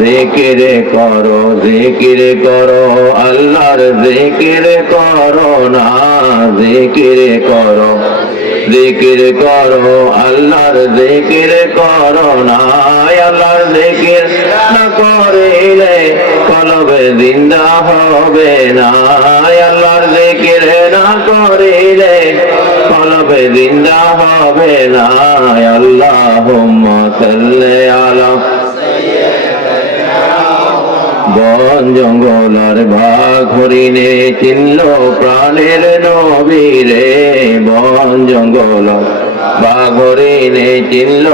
জিকির করো, জিকির করো, আল্লাহর জিকির করো না, জিকির করো, জিকির করো, আল্লাহর জিকির করো না। আল্লাহর জিকির না করিলে কলবে জিন্দা হবে না। আল্লাহর জিকির না করিলে কলবে জিন্দা হবে না। আল্লাহুম্মা সাল্লি আলা বন জঙ্গলার ভাগ হরিণে চিনল প্রাণের নবীরে, বন জঙ্গল বাঘ হরিণে চিনল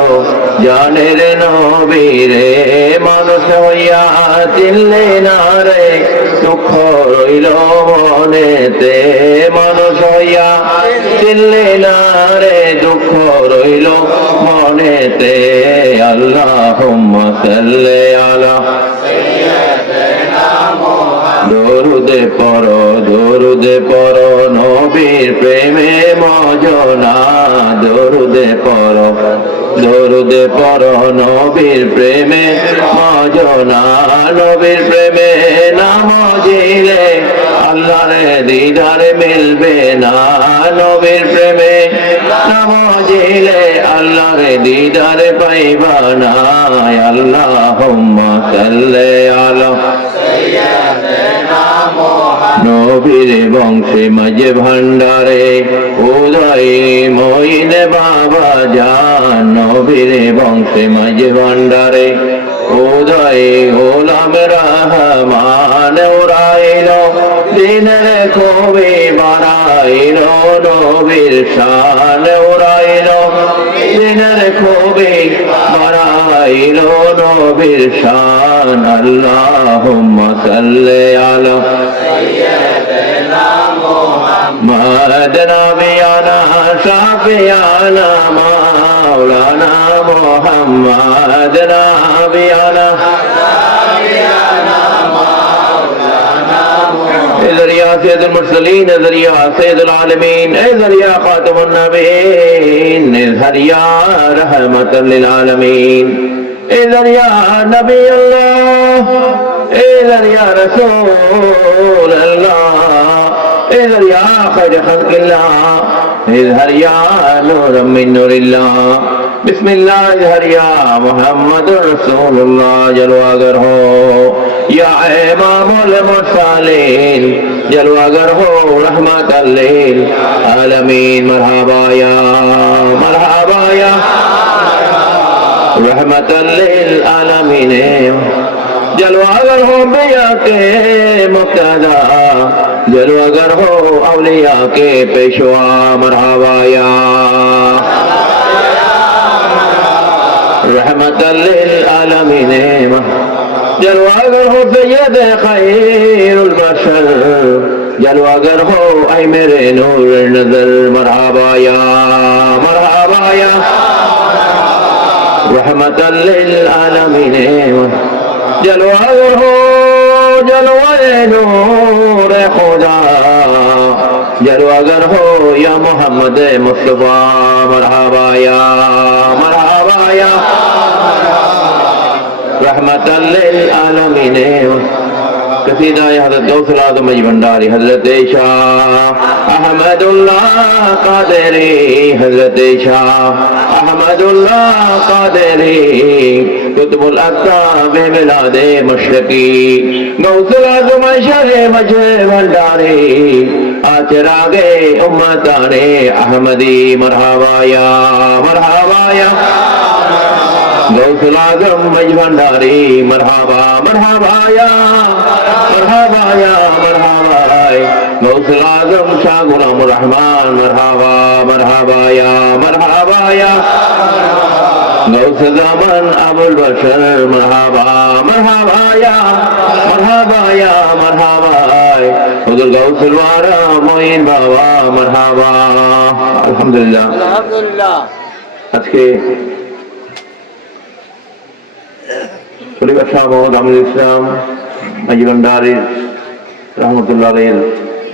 জানের নবীরে। মানুষ হইয়া চিনলে না রে দুঃখ রইল মনেতে, মানুষ হইয়া চিনলে না রে দুঃখ রইল মনেতে। আল্লাহুম্মা সাল্লি আলা দরুদে পড়ো, দরুদে পড়ো, নবীর প্রেমে মজনা, দরুদে পড়ো, দরুদে পড়ো, নবীর প্রেমে মজনা। নবীর প্রেমে না মজিলে আল্লাহর দিদার মিলবে না। নবীর প্রেমে না মজিলে আল্লাহর দিদার পাইবা না। আল্লাহুম্মা সাল্লি আলা নবীর বংশে মাঝে ভান্ডারে উদয় মঈন বাবা জান, নবীর বংশে মাঝে ভান্ডারে উদয় গোলাম রহমান। উড়াইল দিনের কবি বাড়াইল নবীর শান, উড়াইল দিনের কবি বাড়াইল নবীর শান। আল্লাহুম্মা সাল্লি আলা মুহাম্মদ নবিয়ানা শাফিয়ানা মাওলানা মুহাম্মদ নবিয়ানা इधर या सैयदुल मुरसलीन, इधर या सैयदुल आलमीन, इधर या खातमुन नबीन, इधर या रहमतुल लिल आलमीन, इधर या नबी अल्लाह, इधर या रसूल अल्लाह, इधर या खैर खल्क़िल्लाह, इधर या नूर मिन नूरिल्लाह। बिस्मिल्लाह, इधर या मुहम्मदुर रसूलुल्लाह जलवागर हो या इमामुल मुरसलीन, जलवागर हो रहमतल लिल आलमीन। मरहबा या रहमतल लिल आलमीन। जलवागर हो बिया के मुक्तदा, जलवागर हो औलिया के पेशवा। मरहबा या रहमतल लिल आलमीन। जलवागर हो सैयद खैरुल बशर, जलवागर हो ऐ मेरे नूर नजर। मरहबा या रहमतल लिल आलमीन। जलवागर हो जलवाए नूर खुदा, जलवागर हो या मोहम्मद मुस्तफा। मरहबा या रहमतल लिल आलमीन। कसीदा हज़रत गौसुल आज़म मजी भंडारी, हज़रत शाह अहमदुल्लाह कादरी, हज़रत शाह अहमदुल्लाह कादरी, कुतुबुल अक़ताब मिलादे मशरकी। गौसुल आज़म शरे मजे भंडारी, आचरागे उम्मताने अहमदी। मरहबा या गौसुल आज़म मज भंडारी। मरहबा या गौसुल आज़म शाह गुलामुर रहमान। मरहबा या गौस ज़मान अबुल बशर। मरहबा या हुज़ूर गौसुल वारा मोइन बाबा। मरहबा। अल्हम्दुलिल्लाह। আজকে খলিফা শাহ মোহাম্মদ আমিনুল ইসলাম মাঝি ভান্ডারী রহমতুল্লাহ আলাইহির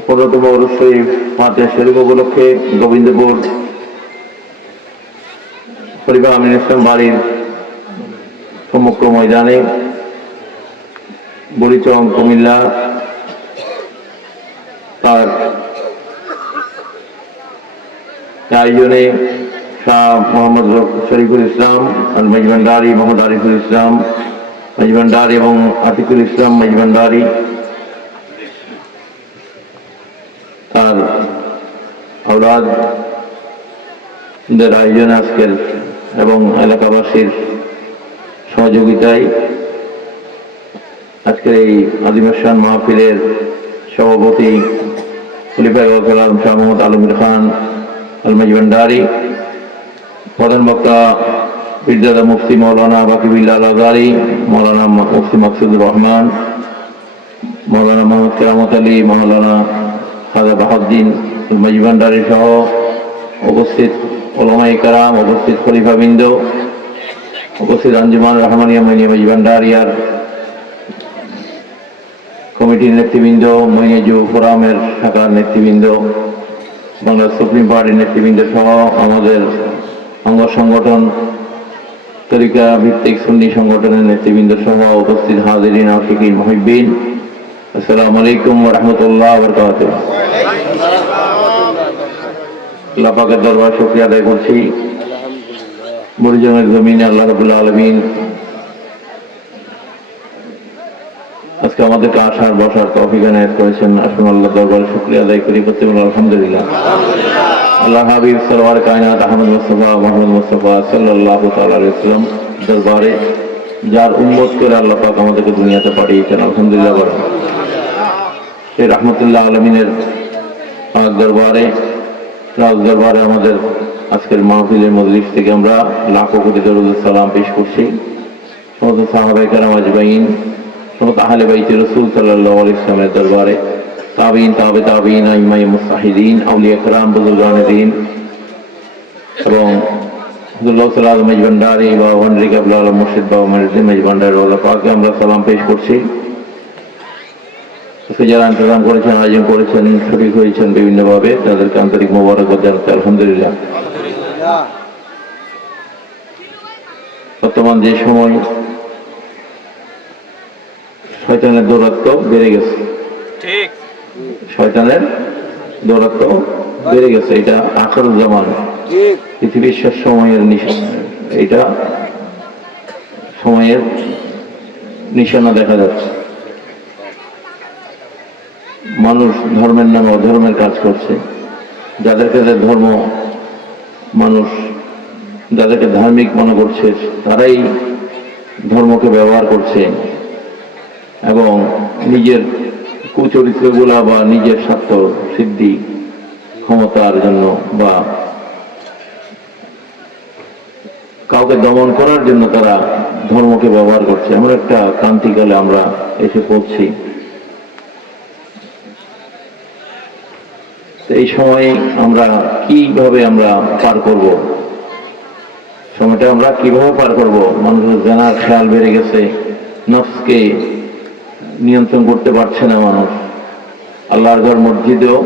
15তম ওরস শরীফ ফাতিহা শরীফ উপলক্ষে গোবিন্দপুর খলিফা আমিনুল ইসলাম বাড়ির সম্মুখ ময়দানে বুড়িচং কুমিল্লা তার আয়োজনে শাহ মোহাম্মদ শরীফুল ইসলাম মেজবান্ডারি, মোহাম্মদ আরিফুল ইসলাম মেজবান্ডারি এবং আতিকুল ইসলাম মেজবান্ডারি তার আওলাদদের আয়োজনে আজকের এবং এলাকাবাসীর সহযোগিতায় আজকের এই আজিমের মাহফিলের সভাপতি খলিফায়ে গাউসুল আজম শাহ মোহাম্মদ আলমগীর খান আল মেজবান্ডারি, প্রধান বক্তা পীরজাদা মুফতি মৌলানা বাকিবুল্লাহ আল আজহারি, মৌলানা মুফতি মাকসুদুর রহমান, মৌলানা মোহাম্মদ কেরামত আলী, মৌলানা খাজা বাহাউদ্দিন আল মেজবান্ডারি সহ উপস্থিত উলামায়ে কেরাম, উপস্থিত খলিফাবৃন্দ, উপস্থিত আঞ্জুমান রহমানিয়া মইনিয়া মেজবান্ডারিয়ার কমিটির নেতৃবৃন্দ, মইনিয়া ফোরামের শাখার নেতৃবৃন্দ, বাংলাদেশ সুপ্রিম পার্টির নেতৃবৃন্দ সহ আমাদের অঙ্গ সংগঠন তরিকা ভিত্তিক সুন্নি সংগঠনের নেতৃবৃন্দ সহ উপস্থিত হাজিরিন আশিকিন মুহিব্বিন, আসসালামু আলাইকুম ওয়া রাহমাতুল্লাহি ওয়া বারাকাতুহু। আল্লাহ পাকের দরবার শুকরিয়া আদায় করছি, বুড়িচংয়ের জমিনে আল্লাহ রাব্বুল আলামিন আজকে আমাদেরকে আসার বসার তৌফিক এনায়েত করেছেন। আসুন আল্লাহ দরবারে শুকরিয়া আদায় করি, করতে বলি আলহামদুলিল্লাহ। আল্লাহ হাবিব সরওয়ার কায়নাত আহমদ মুস্তাফা মুহাম্মদ মুস্তাফা সাল্লাল্লাহু তাআলা আলাইহি ওয়াসাল্লাম দরবারে যার উম্মত করে আল্লাহ পাক আমাদেরকে দুনিয়াতে পাঠিয়েছেন, আলহামদুলিল্লাহ বলেন। সেই রাহমাতুল্লাহ আলামিনের পাক দরবারে, রাজ দরবারে আমাদের আজকের মাহফিলের মজলিস থেকে আমরা লাখো কোটি দরুদ সালাম পেশ করছি সমস্ত সাহাবায়ে কেরাম আজমাইন, সমস্ত আহলে বাইত রাসূল সাল্লাল্লাহু আলাইহি ওয়াসাল্লামের দরবারে, তাবিঈন, তাবে তাবিঈন, আইম্মায়ে মুস্তাহিদিন, আউলিয়া কেরাম, বুজুর্গানে দ্বীন এবং হুজুরুল্লাহ সাল্লাল্লাহু আলাইহি মেজবান্ডারি বা ওয়ানরি কাবলা আলম মুর্শিদ বা মুর্শিদ মেজবান্ডারি ওয়ালা পাকে আমরা সালাম পেশ করছি। যারা ইন্তজাম করেছেন, আয়োজন করেছেন, শরীক হয়েছেন বিভিন্নভাবে, তাদেরকে আন্তরিক মোবারকবাদ জানাতে আলহামদুলিল্লাহ। বর্তমান যে সময় শয়তানের দৌরাত্ম্য বেড়ে গেছে, ঠিক শয়তানের দৌরাত্ম্য বেড়ে গেছে, এটা আখিরুল জামান, পৃথিবীর শেষ সময়ের এটা সময়ের নিশানা দেখা যাচ্ছে। মানুষ ধর্মের নামে অধর্মের কাজ করছে, যাদেরকে ধর্ম মানুষ যাদেরকে ধার্মিক মনে করছে তারাই ধর্মকে ব্যবহার করছে এবং নিজের কুচরিত্রগুলা বা নিজের স্বার্থ সিদ্ধি ক্ষমতার জন্য বা কাউকে দমন করার জন্য তারা ধর্মকে ব্যবহার করছে। এমন একটা ক্রান্তিকালে আমরা এসে পড়ছি। এই সময়ে আমরা কিভাবে আমরা পার করব, সময়টা আমরা কিভাবে পার করব? মানুষের জানার খেয়াল বেড়ে গেছে, নফসকে নিয়ন্ত্রণ করতে পারছে না মানুষ, আল্লাহর ঘর মসজিদেও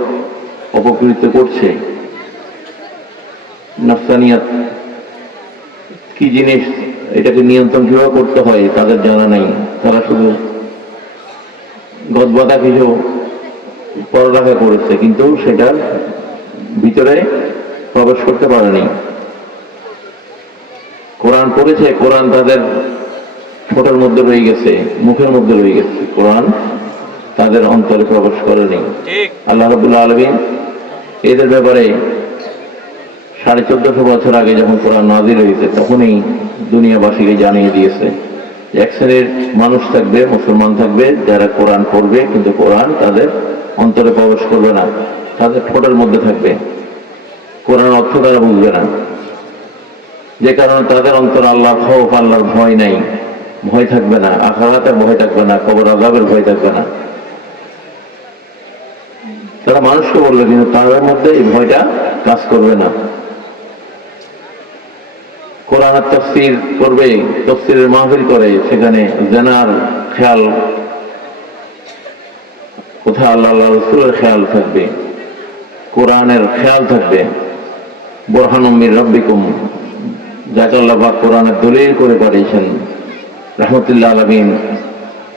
অপকৃত করছে। নফসানিয়াত কি জিনিস, এটাকে নিয়ন্ত্রণ কিভাবে করতে হয় তাদের জানা নাই। তারা শুধু গদবাদা কিছু পড়ালেখা করেছে, কিন্তু সেটার ভিতরে প্রবেশ করতে পারেনি। কোরআন পড়েছে, কোরআন তাদের ঠোঁটের মধ্যে রয়ে গেছে, মুখের মধ্যে রয়ে গেছে, কোরআন তাদের অন্তরে প্রবেশ করেনি। আল্লাহ রাব্বুল আলামিন এদের ব্যাপারে 1450 বছর আগে যখন কোরআন নাযিল হয়েছে তখনই দুনিয়াবাসীকে জানিয়ে দিয়েছে যে এক শ্রেণীর মানুষ থাকবে, মুসলমান থাকবে, যারা কোরআন পড়বে কিন্তু কোরআন তাদের অন্তরে প্রবেশ করবে না, তাদের ঠোঁটের মধ্যে থাকবে, কোরআন অর্থ তারা বুঝবে না। যে কারণে তাদের অন্তর আল্লাহর খৌফ, আল্লাহর ভয় নাই, ভয় থাকবে না, আখিরাতের ভয় থাকবে না, কবর আযাবের ভয় থাকবে না। তারা মানুষকে বলবে কিন্তু তাদের মধ্যে এই ভয়টা কাজ করবে না। কোরআনের তাফসীর করবে, তাফসীরের মাহফিল করে, সেখানে জানার খেয়াল কোথায় আল্লাহ আল্লাহ রাসূলের খেয়াল থাকবে, কোরআনের খেয়াল থাকবে। বুরহানুম মির রাব্বিকুম, যাকে আল্লাহ পাক কোরআনের দলিল করে পাঠিয়েছেন, রাহমাতুল্লিল আলামিন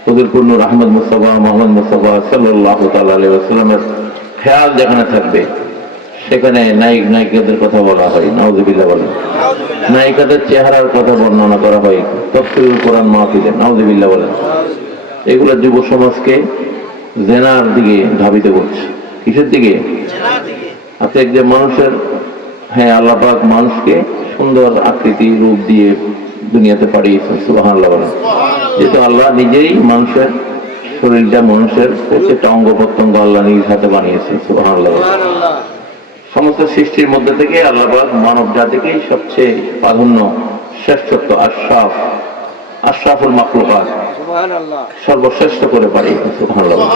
হুজুর নূর আহমদ মুস্তাফা মোহাম্মদ মুস্তাফা সাল্লাল্লাহু তাআলা আলাইহি ওয়াসাল্লামের খেয়াল যেখানে থাকবে সেখানে নায়িক নায়িকাদের কথা বলা হয়, নাউযুবিল্লাহ বলেন। নায়িকাদের চেহারার কথা বর্ণনা করা হয় তাফসীরুল কোরআন মাহফিলে, নাউযুবিল্লাহ বলেন। এগুলো যুব সমাজকে জেনার দিকে ধাবিত করছে। কিসের দিকে? আপনি একজন মানুষের, হ্যাঁ আল্লাহ পাক মানুষকে সুন্দর আকৃতি রূপ দিয়ে দুনিয়াতে পাঠিয়েছেন, সুবহানাল্লাহ বলেন। যেহেতু আল্লাহ নিজেই মানুষের শরীরটা, মানুষের প্রত্যেকটা অঙ্গ প্রত্যঙ্গ আল্লাহ নিজ হাতে বানিয়েছেন, সুবহানাল্লাহ বলেন। সমস্ত সৃষ্টির মধ্যে থেকে আল্লাহ পাক মানব জাতিকেই সবচেয়ে প্রাধান্য, শ্রেষ্ঠত্ব, আশরাফুল মাখলুকাত, সর্বশ্রেষ্ঠ করে পাঠিয়েছেন, সুবহানাল্লাহ।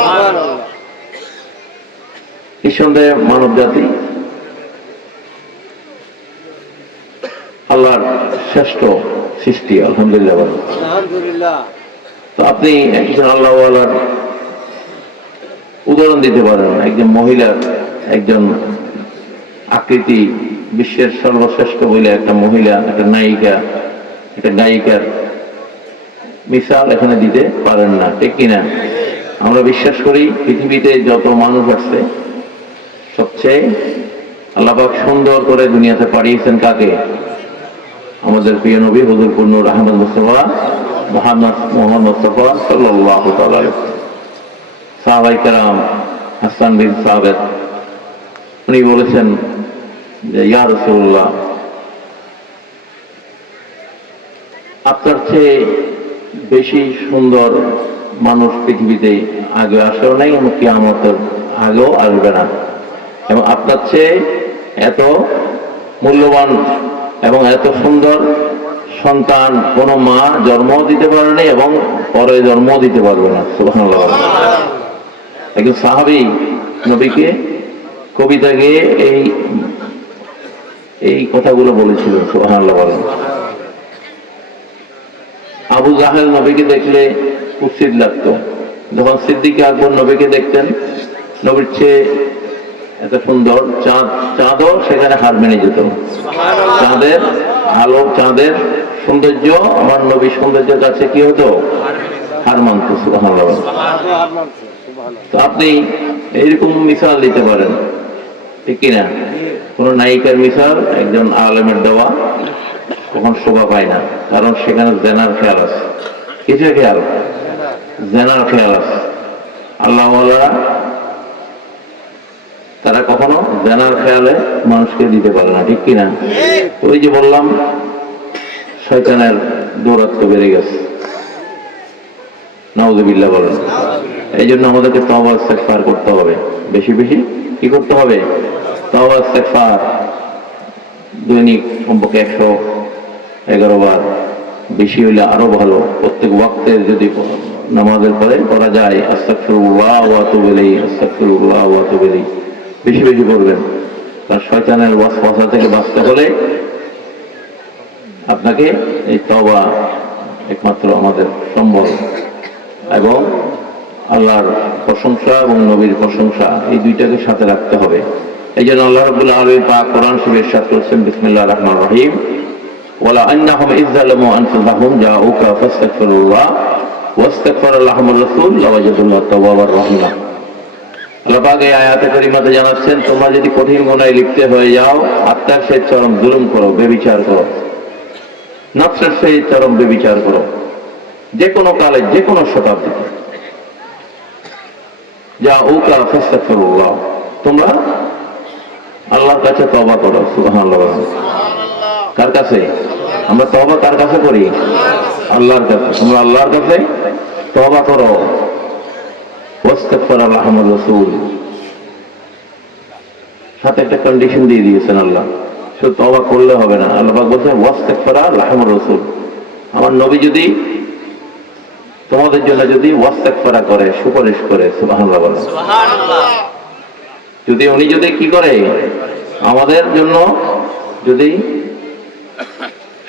নিঃসন্দেহে মানব জাতি আল্লাহর শ্রেষ্ঠ সৃষ্টি, আলহামদুলিল্লাহ বলেন। তো আপনি একজন আল্লাহওয়ালার উদাহরণ দিতে পারেন, একজন মহিলার, একজন আকৃতি বিশ্বের সর্বশ্রেষ্ঠ বলে একটা মহিলা, একটা নায়িকা, একটা গায়িকার মিসাল এখানে দিতে পারেন না, ঠিক কিনা? আমরা বিশ্বাস করি পৃথিবীতে যত মানুষ আছে সবচেয়ে আল্লাহ পাক সুন্দর করে দুনিয়াতে পাঠিয়েছেন কাকে? আমাদের প্রিয় নবী হুজুর নূর আহমদ মুস্তাফা মোহাম্মদ মুস্তাফা সাল্লাল্লাহু তাআলা আলাইহি ওয়াসাল্লাম। সাহাবায়ে কেরাম হাসান বিন সাবিত উনি বলেছেন যে ইয়া রাসূলুল্লাহ, আপনার চেয়ে বেশি সুন্দর মানুষ পৃথিবীতে আগে আসেও নাই এবং কিয়ামতের আগেও আসবে না, এবং আপনার চেয়ে এত মূল্যবান এবং এত সুন্দর সন্তান কোন মা জন্ম দিতে পারেনি এবং পরে জন্ম দিতে পারবে না, সুবহানাল্লাহ। একজন সাহাবী নবীকে কবিতা গেয়ে এই কথাগুলো বলেছিলেন, সুবহানাল্লাহ বলেন। আবু জাহেল নবীকে দেখলে কুৎসিত লাগতো, যখন সিদ্দিক আকবর নবীকে দেখতেন নবীর চেয়ে এত সুন্দর চাঁদও সেখানে হার মেনে যেত। চাঁদের আলো, চাঁদের সৌন্দর্য আমার নবীর সৌন্দর্যের কাছে কি হতো? হার মানত, সুবহানাল্লাহ। তো আপনি এইরকম মিসাল দিতে পারেন, ঠিক কিনা? কোন নায়িকার মিসাল একজন আলেমের দেওয়া কখন শোভা পায় না, কারণ সেখানে জেনার খেয়াল আছে। কিসের খেয়াল? জেনার খেয়াল আছে। আল্লাহওয়ালারা তারা কখনো জেনার খেয়ালে মানুষকে দিতে পারে না, ঠিক কিনা? ওই যে বললাম শয়তানের দৌরাত্ম্য বেড়ে গেছে, নাউযুবিল্লাহ বলেন। এই জন্য আমাদেরকে তওবা ইস্তেগফার করতে হবে, বেশি বেশি কি করতে হবে? তওবা ইস্তেগফার দৈনিক কমপক্ষে 111 বার, বেশি হইলে আরো ভালো। প্রত্যেক ওয়াক্তের যদি নামাজের পরে করা যায় আস্তাগফিরুল্লাহ ওয়া আতুবু ইলাইহি, আস্তাগফিরুল্লাহ ওয়া আতুবু ইলাইহি বেশি বেশি করবেন। কারণ শয়তানের ওয়াসওয়াসা থেকে বাঁচতে হলে আপনাকে এই তওবা একমাত্র আমাদের সম্বল, এবং আল্লাহর প্রশংসা এবং নবীর প্রশংসা এই দুইটাকে সাথে রাখতে হবে। এই জন্য আল্লাহ রাব্বুল আলামিন পাক কোরআন শরীফে ইরশাদ করেছেন, বিসমিল্লাহির রহমানির রহিম, ওয়ালা আন্নাহুম ইযযালামু আনফুসাহুম জাউকা ফাস্তাগফিরুল্লাহ ওয়াস্তাগফারা লাহুমুর রাসূল লাওয়াজাদুল্লাহ তাওয়াবার রহিমা। আল্লাহ পাক এই আয়াতে কারিমাতে জানাচ্ছেন, তোমরা যদি কঠিন গুনাহে লিপ্ত হয়ে যাও, আত্মার সহিত চরম জুলুম করো, বেবিচার করো, নফসের সহিত চরম বেবিচার করো, যে কোনো কালে যে কোনো শতাব্দীতে, জাউকা ফাস্তাগফিরুল্লাহ, তোমরা আল্লাহর কাছে তওবা করো, সুবহানাল্লাহ। কার কাছে? আমরা তওবা কার কাছে করি? আল্লাহর কাছে। তোমরা আল্লাহর কাছে তওবা করো, ওয়াস্তাগফারা লাহুমুর রাসূল, সাথে একটা কন্ডিশন দিয়ে দিয়েছেন আল্লাহ, শুধু তওবা করলে হবে না। আল্লাহ পাক বলেছেন ওয়াস্তাগফারা লাহুমুর রাসূল, আমার নবী যদি তোমাদের জন্য যদি ওয়াস্তাগফারা করে, সুপারিশ করে, সুবহানাল্লাহ বলেন, যদি উনি যদি কি করে আমাদের জন্য যদি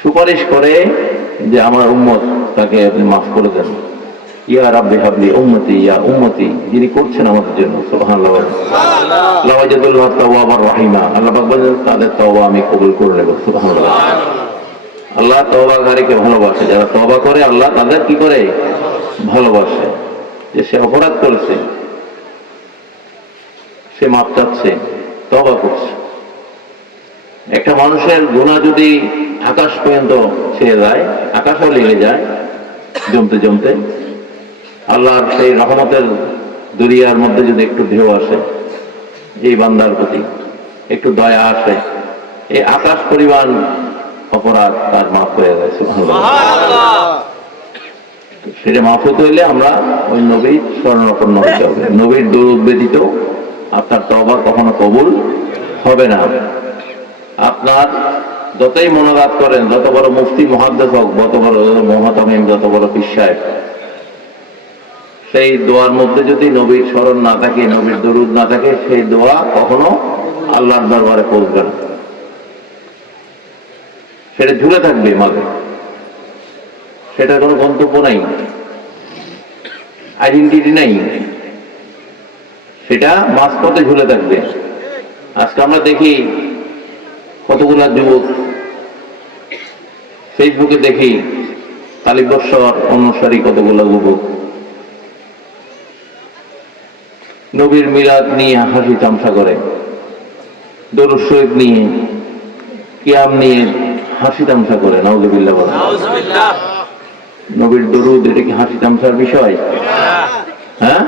সুপারিশ করে যে আমার উম্মত তাকে আপনি মাফ করে দেন, ইয়া রাব্বি হাবলি উম্মতি ইয়া উম্মতি, যিনি করছেন আমাদের জন্য, সুবহানাল্লাহ। লাওয়াজাদুল্লাহ তাওয়াবার রহিমা, আল্লাহ পাক বলেন তাদের তওবা আমি কবুল করে নেব, সুবহানাল্লাহ। আল্লাহ তওবাকারীকে ভালোবাসে, যারা তওবা করে আল্লাহ তাদের কি করে? ভালোবাসে, যে সে অপরাধ করেছে, সে মাপ চাচ্ছে, তওবা করছে। একটা মানুষের গুনাহ যদি আকাশ পর্যন্ত ছেয়ে যায়, আকাশও লেগে যায় জমতে জমতে, আল্লাহর সেই রহমতের দরিয়ার মধ্যে যদি একটু ঢেউ আসে, এই বান্দার প্রতি একটু দয়া আসে, এই আকাশ পরিমাণ অপরাধ তার মাফ হয়ে যায়। সুবহানাল্লাহ। সেটা মাফ হতে হইলে আমরা ওই নবীর শরণাপন্ন হতে হবে। নবীর দরুদ ব্যতীত আপনার তওবা কখনো কবুল হবে না। আপনার যতই মনোরাত করেন, যত বড় মুফতি মুহাদ্দিস হোক, যত বড় মুহতামিম, যত বড় পীর সাহেব, সেই দোয়ার মধ্যে যদি নবীর স্মরণ না থাকে, নবীর দরুদ না থাকে, সেই দোয়া কখনো আল্লাহর দরবারে পৌঁছবে না। সেটা ঝুলে থাকবে মাঝে, সেটার কোনো গন্তব্য নাই, আইডেন্টিটি নাই, সেটা মাঝপথে ঝুলে থাকবে। আজকে আমরা দেখি কতগুলা যুবক ফেসবুকে দেখি তালিবস্বর অনুসারী কতগুলো যুবক নবীর মিলাদ নিয়ে হাসি তামসা করে, দরুদ শরীফ নিয়ে, কিয়াম নিয়ে হাসি তামসা করে। নাউযুবিল্লাহ বলেন। নবীর দরুদ এটা কি হাসি তামসার বিষয়? হ্যাঁ,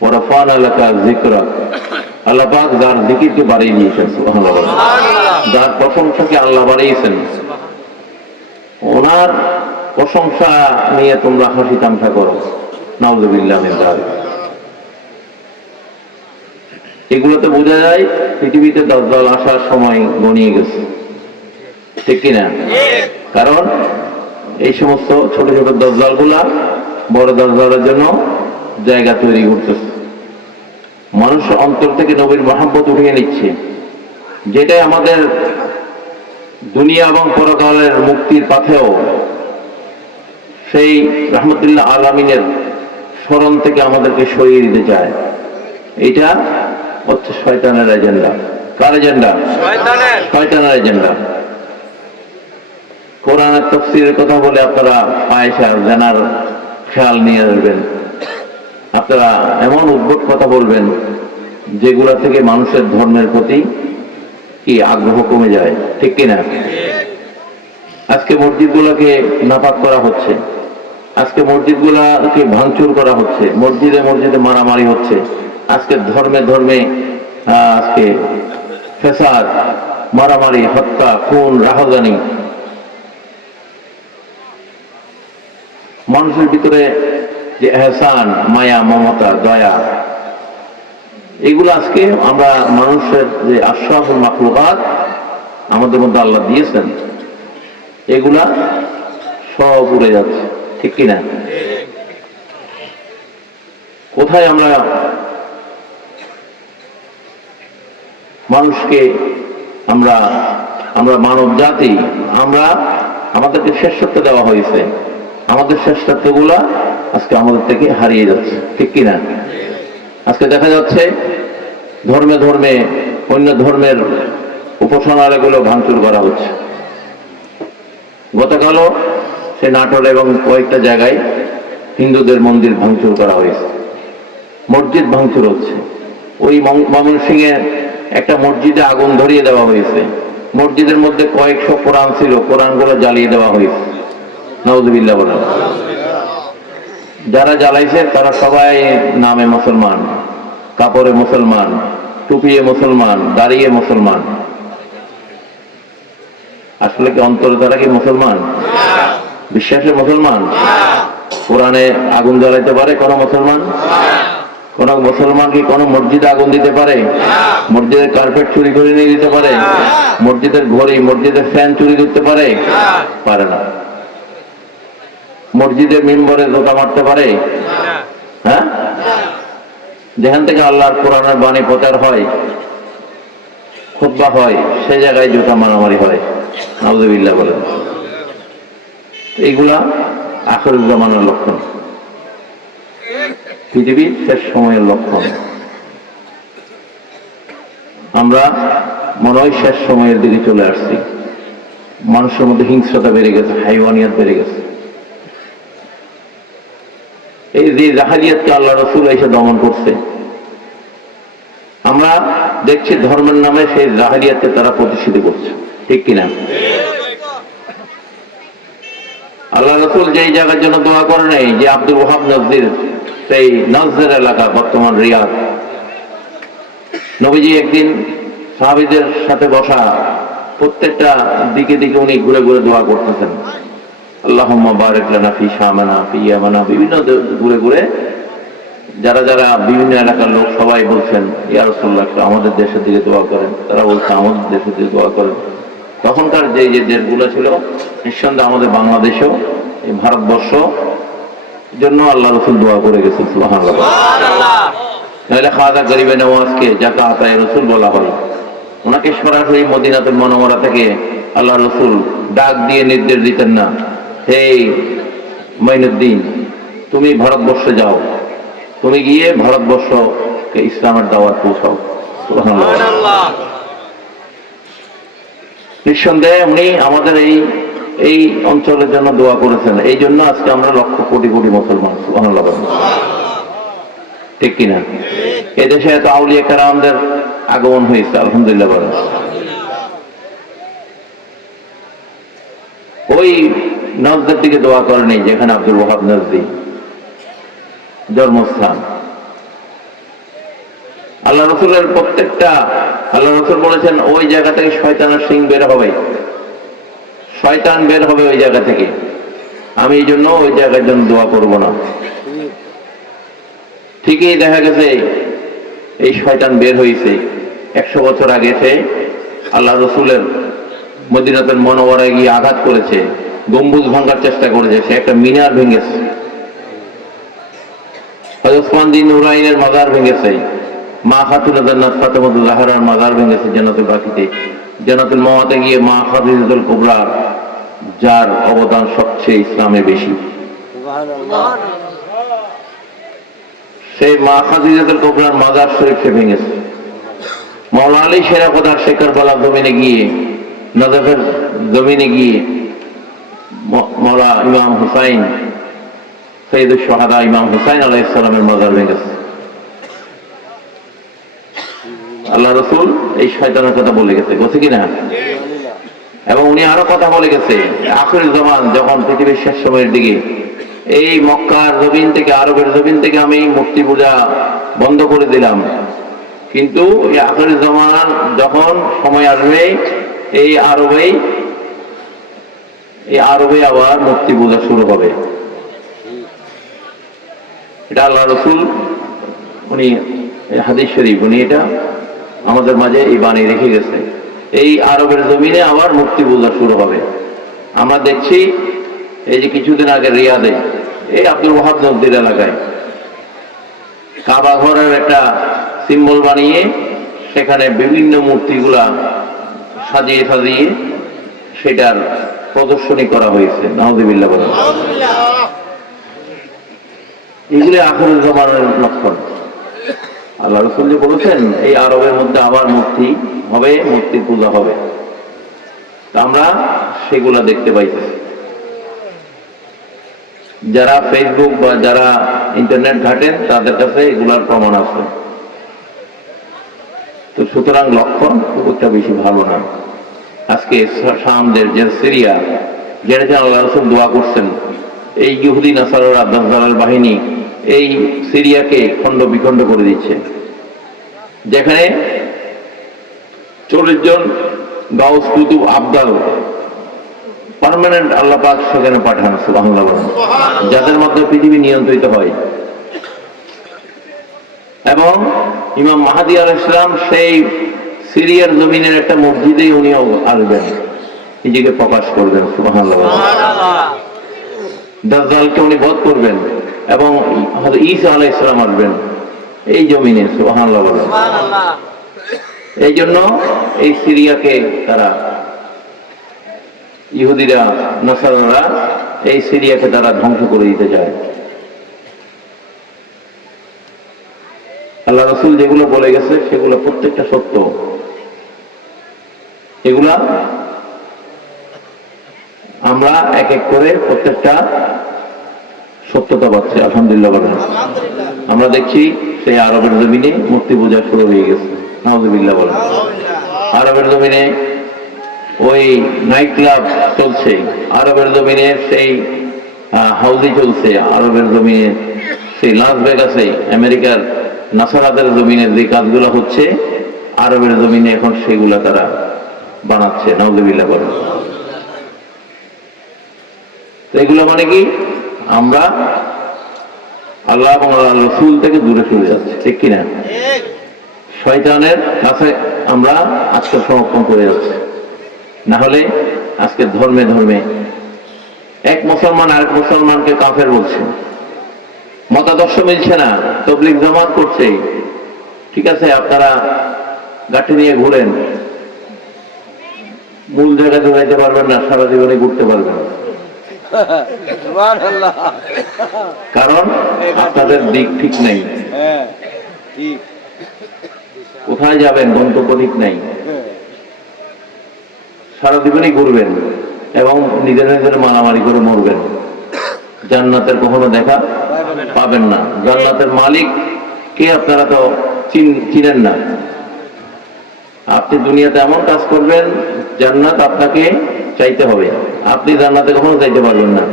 ওয়ারাফা'না লাকা যিকরাক, আল্লাহ পাক যার জিকিরকে বাড়িয়ে দিয়েছেন, সুবহানাল্লাহ, যার প্রশংসাকে আল্লাহ বাড়িয়েছেন, ওনার প্রশংসা নিয়ে তোমরা হাসি তামসা করো। নাউযুবিল্লাহ মিন যালিক। এগুলোতে বোঝা যায় পৃথিবীতে দাজ্জাল আসার সময় গনিয়ে গেছে, ঠিক কিনা? কারণ এই সমস্ত ছোট ছোট দাজ্জাল গুলা বড় দাজ্জালের জন্য জায়গা তৈরি করতেছে। মানুষ অন্তর থেকে নবীর মহব্বত উঠিয়ে নিচ্ছে, যেটাই আমাদের দুনিয়া এবং পরকালের মুক্তির পথেও সেই রাহমাতুল্লাহ আলামিনের স্মরণ থেকে আমাদেরকে সরিয়ে দিতে চায়। এটা হচ্ছে শয়তানের এজেন্ডা। কার এজেন্ডা? শয়তানের এজেন্ডা। কোরআনের তাফসীরের কথা বলে আপনারা আয়েশা জানার খেয়াল নিয়ে আসবেন, আপনারা এমন উদ্ভট কথা বলবেন যেগুলা থেকে মানুষের ধর্মের প্রতি কি আগ্রহ কমে যায়, ঠিক কিনা? আজকে মসজিদগুলোকে নাপাক করা হচ্ছে, আজকে মসজিদগুলোকে ভাঙচুর করা হচ্ছে, মসজিদে মসজিদে মারামারি হচ্ছে, আজকে ধর্মে ধর্মে আজকে ফেসাদ, মারামারি, হত্যা, খুন, রাহাজানি। মানুষের ভিতরে যে এহসান, মায়া, মমতা, দয়া, এগুলো আজকে আমরা মানুষের যে আশরাফুল মাখলুকাত আমাদের মধ্যে আল্লাহ দিয়েছেন, এগুলা সব উড়ে যাচ্ছে, ঠিক কিনা? কোথায় আমরা মানুষকে, আমরা মানব জাতি, আমাদেরকে শ্রেষ্ঠত্ব দেওয়া হয়েছে, আমাদের শ্রেষ্ঠত্বগুলা আজকে আমাদের থেকে হারিয়ে যাচ্ছে, ঠিক কিনা? আজকে দেখা যাচ্ছে ধর্মে ধর্মে অন্য ধর্মের উপাসনালয়গুলো ভাঙচুর করা হচ্ছে। গতকালও সে নাটোর এবং কয়েকটা জায়গায় হিন্দুদের মন্দির ভাঙচুর করা হয়েছে, মসজিদ ভাঙচুর হচ্ছে। ওই ময়মনসিংহে একটা মসজিদে আগুন ধরিয়ে দেওয়া হয়েছে, মসজিদের মধ্যে কয়েকশো কোরআন ছিল, কোরআনগুলো জ্বালিয়ে দেওয়া হয়েছে। নাউযুবিল্লাহ বলেন। যারা জ্বালাইছে তারা সবাই নামে মুসলমান, কাপড়ে মুসলমান, টুপিয়ে মুসলমান, দাঁড়িয়ে মুসলমান। আসলে কি অন্তরে তারা কি মুসলমান? বিশ্বাসে মুসলমান? কোরআনে আগুন জ্বালাইতে পারে কোন মুসলমান? কোন মুসলমান কি কোন মসজিদে আগুন দিতে পারে? মসজিদের কার্পেট চুরি করে নিয়ে দিতে পারে? মসজিদের ঘড়ি, মসজিদের ফ্যান চুরি করতে পারে? পারে না। মসজিদের মিম্বরে জোতা মারতে পারে? হ্যাঁ, যেখান থেকে আল্লাহর কোরআনের বাণী প্রচার হয়, খুতবা হয়, সেই জায়গায় জুতা মারামারি হয়। নাউযুবিল্লাহ বলেন। এইগুলা আখিরুল জামানের লক্ষণ, পৃথিবীর শেষ সময়ের লক্ষণ। আমরা মনে হয় শেষ সময়ের দিকে চলে আসছি। মানুষের মধ্যে হিংস্রতা বেড়ে গেছে, হাইওয়ানিয়াত বেড়ে গেছে। এই যে জাহেলিয়াতকে আল্লাহ রাসূল এসে দমন করছে, আমরা দেখছি ধর্মের নামে সেই জাহেলিয়াতকে তারা প্রতিষ্ঠিত করছে, ঠিক কিনা? আল্লাহ রাসূল যেই জায়গার জন্য দোয়া করেন, এই যে আব্দুল ওয়াহাব নজদির সেই নজদের এলাকা, বর্তমান রিয়াদ, নবীজি একদিন সাহাবীদের সাথে বসা, প্রত্যেকটা দিকে দিকে উনি ঘুরে ঘুরে দোয়া করতেছেন, আল্লাহুম্মা বারিক লানা ফি শামানা ফি ইয়ামানা, বিভিন্ন ঘুরে ঘুরে যারা যারা বিভিন্ন এলাকার লোক সবাই বলছেন, ইয়া রাসূলুল্লাহ আমাদের দেশের দিকে দোয়া করেন, তারা বলছে আমাদের দেশের দিকে দোয়া করেন। তখনকার যে যে দেশগুলো ছিল, নিঃসন্দেহে আমাদের বাংলাদেশেও, এই ভারতবর্ষ জন্য আল্লাহ রাসূল দোয়া করে গেছেন, সুবহানাল্লাহ। নাহলে খাওয়া গরিবে নওয়াজকে যাকে আতায়ে রাসূল বলা হয়, ওনাকে সরাসরি মদিনাতুল মুনাওয়ারা থেকে আল্লাহ রাসূল ডাক দিয়ে নির্দেশ দিতেন না, হে মাইনুদ্দিন তুমি ভারতবর্ষে যাও, তুমি গিয়ে ভারতবর্ষকে ইসলামের দাওয়াত পৌঁছাও, সুবহানাল্লাহ। নিঃসন্দেহে উনি আমাদের এই অঞ্চলের জন্য দোয়া করেছেন, এই জন্য আজকে আমরা লক্ষ কোটি কোটি মুসলমান, সুবহানাল্লাহ, ঠিক কিনা? এদেশে এত আউলিয়া কেরামদের আগমন হয়েছে, আলহামদুলিল্লাহ বলেন। ওই নজদের দিকে দোয়া করেনি যেখানে আব্দুল ওয়াহাব নজদি জন্মস্থান। আল্লাহ রাসূলের প্রত্যেকটা, আল্লাহ রাসূল বলেছেন ওই জায়গা থেকে শয়তানের সিং বের হবে, শয়তান বের হবে ওই জায়গা থেকে, আমি এই জন্য ওই জায়গার জন্য দোয়া করব না। ঠিকই দেখা গেছে এই শয়তান বের হয়েছে 100 বছর আগে, সে আল্লাহ রাসূলের মদিনাতুল মুনাওয়ারায় গিয়ে আঘাত করেছে, গম্বুজ ভাঙার চেষ্টা করেছে, সে একটা মিনার ভেঙেছে, হযরত ওসমান বিন নুরাইনের মাজার ভেঙেছে, মা খাতুনে জান্নাত ফাতেমাতুল জাহরার মাজার ভেঙেছে জান্নাতুল বাকিতে, জান্নাতুল মাওয়াতে গিয়ে মা খাদিজাতুল কুবরা, যার অবদান সবচেয়ে ইসলামে বেশি, সুবহানাল্লাহ, সেই মা খাদিজাতুল কুবরার মাজার শরীফ সে ভেঙেছে। মাওলানা আলী শেরাফতার সে কারবালার জমিনে গিয়ে, নজফের জমিনে গিয়ে মাওলানা ইমাম হুসাইন, সৈয়দুশ শুহাদা ইমাম হুসাইন আলাইহিস সালামের মাজার ভেঙেছে। আল্লাহ রাসূল এই শয়তানের কথা বলে গেছে, বলছে কিনা? এবং উনি আরো কথা বলে গেছে, আখির জামান যখন পৃথিবীর শেষ সময়ের দিকে এই মক্কার জমিন থেকে, আরবের জমিন থেকে আমি মূর্তি পূজা বন্ধ করে দিলাম, কিন্তু এই আখির জামান যখন সময় আসবে এই আরবে আবার মূর্তি পূজা শুরু হবে। এটা আল্লাহ রাসূল উনি হাদিস শরীফ, উনি এটা আমাদের মাঝে এই বাণী রেখে গেছে, এই আরবের জমিনে আবার মূর্তি পূজা শুরু হবে। আমরা দেখছি এই যে কিছুদিন আগে রিয়াদে এই আব্দুল ওয়াহাব নজদির এলাকায় কাবা ঘরের একটা সিম্বল বানিয়ে সেখানে বিভিন্ন মূর্তিগুলা সাজিয়ে সাজিয়ে সেটার প্রদর্শনী করা হয়েছে, নাউযুবিল্লাহ বলেন। এগুলি আখির জামানের লক্ষণ। আল্লাহ রাসূল যে বলেছেন এই আরবের মধ্যে আবার মূর্তি হবে, মূর্তির পূজা হবে, আমরা সেগুলা দেখতে পাইতেছি। যারা ফেসবুক বা যারা ইন্টারনেট ঘাটেন তাদের কাছে এগুলার প্রমাণ আছে। তো সুতরাং লক্ষণ খুব একটা বেশি ভালো না। আজকে শামদের যে সিরিয়া, যেটা আল্লাহ রাসূল দোয়া করছেন, এই ইহুদি নাসারারা, দাজ্জালের বাহিনী এই সিরিয়াকে খণ্ড বিখণ্ড করে দিচ্ছে, যেখানে 40 জন গাউস কুতুব আবদাল পার্মানেন্ট আল্লাহ পাক সেখানে পাঠান, সুবহানাল্লাহ, যাদের মধ্যে পৃথিবী নিয়ন্ত্রিত হয়। এবং ইমাম মাহদী আলাইহিস সালাম সেই সিরিয়ার জমিনের একটা মসজিদেই উনিও আসবেন, নিজেকে প্রকাশ করবেন, সুবহানাল্লাহ। দাজ্জালকে উনি বধ করবেন এবং হযরত ঈসা আলাইহিস সালাম আসবেন এই জমিনে, সুবহানাল্লাহ। এই জন্য এই সিরিয়াকে তারা, ইহুদিরা, নাসারারা এই সিরিয়াকে তারা ধ্বংস করে দিতে চায়। আল্লাহ রাসূল যেগুলো বলে গেছে সেগুলো প্রত্যেকটা সত্য। এগুলা আমরা এক এক করে প্রত্যেকটা সত্যতা পাচ্ছি, আলহামদুলিল্লাহ বলেন। আমরা দেখছি সেই আরবের জমিনে মূর্তি পূজা শুরু হয়ে গেছে, নাউযুবিল্লাহ বলেন। আরবের জমিনে ওই নাইট ক্লাব চলছে, আরবের জমিনে সেই হাউজি চলছে, আরবের জমিনে সেই লাস ভেগাসে আমেরিকার নাসারাদের জমিনে যে কাজগুলো হচ্ছে, আরবের জমিনে এখন সেগুলা তারা বানাচ্ছে, নাউযুবিল্লাহ বলেন। তো এগুলো মানে কি, আমরা আল্লাহ এবং আল্লাহ রসুল থেকে দূরে সরে যাচ্ছি, ঠিক কিনা? শয়তানের কাছে আমরা আত্মসমর্পণ করে যাচ্ছি। না হলে আজকে ধর্মে ধর্মে এক মুসলমান আরেক মুসলমানকে কাফের বলছে, মতাদর্শ মিলছে না, তবলিগ জামাত করছে, ঠিক আছে আপনারা গাঠি নিয়ে ঘুরেন, মূল জায়গায় দৌড়াইতে পারবেন না, সারা জীবনে ঘুরতে পারবেন না। কারণ আপনাদের দিক ঠিক নেই, কোথায় যাবেন গন্তব্য ঠিক নাই, সারা জীবনই ঘুরবেন এবং নিজের নিজের মারামারি করে মরবেন, জান্নাতের কখনো দেখা পাবেন না। জান্নাতের মালিক কে আপনারা তো চিনেন না। আপনি দুনিয়াতে এমন কাজ করবেন, জান্নাত আপনাকে চাইতে হবে, আপনি জান্নাতে কখনো চাইতে পারবেন না।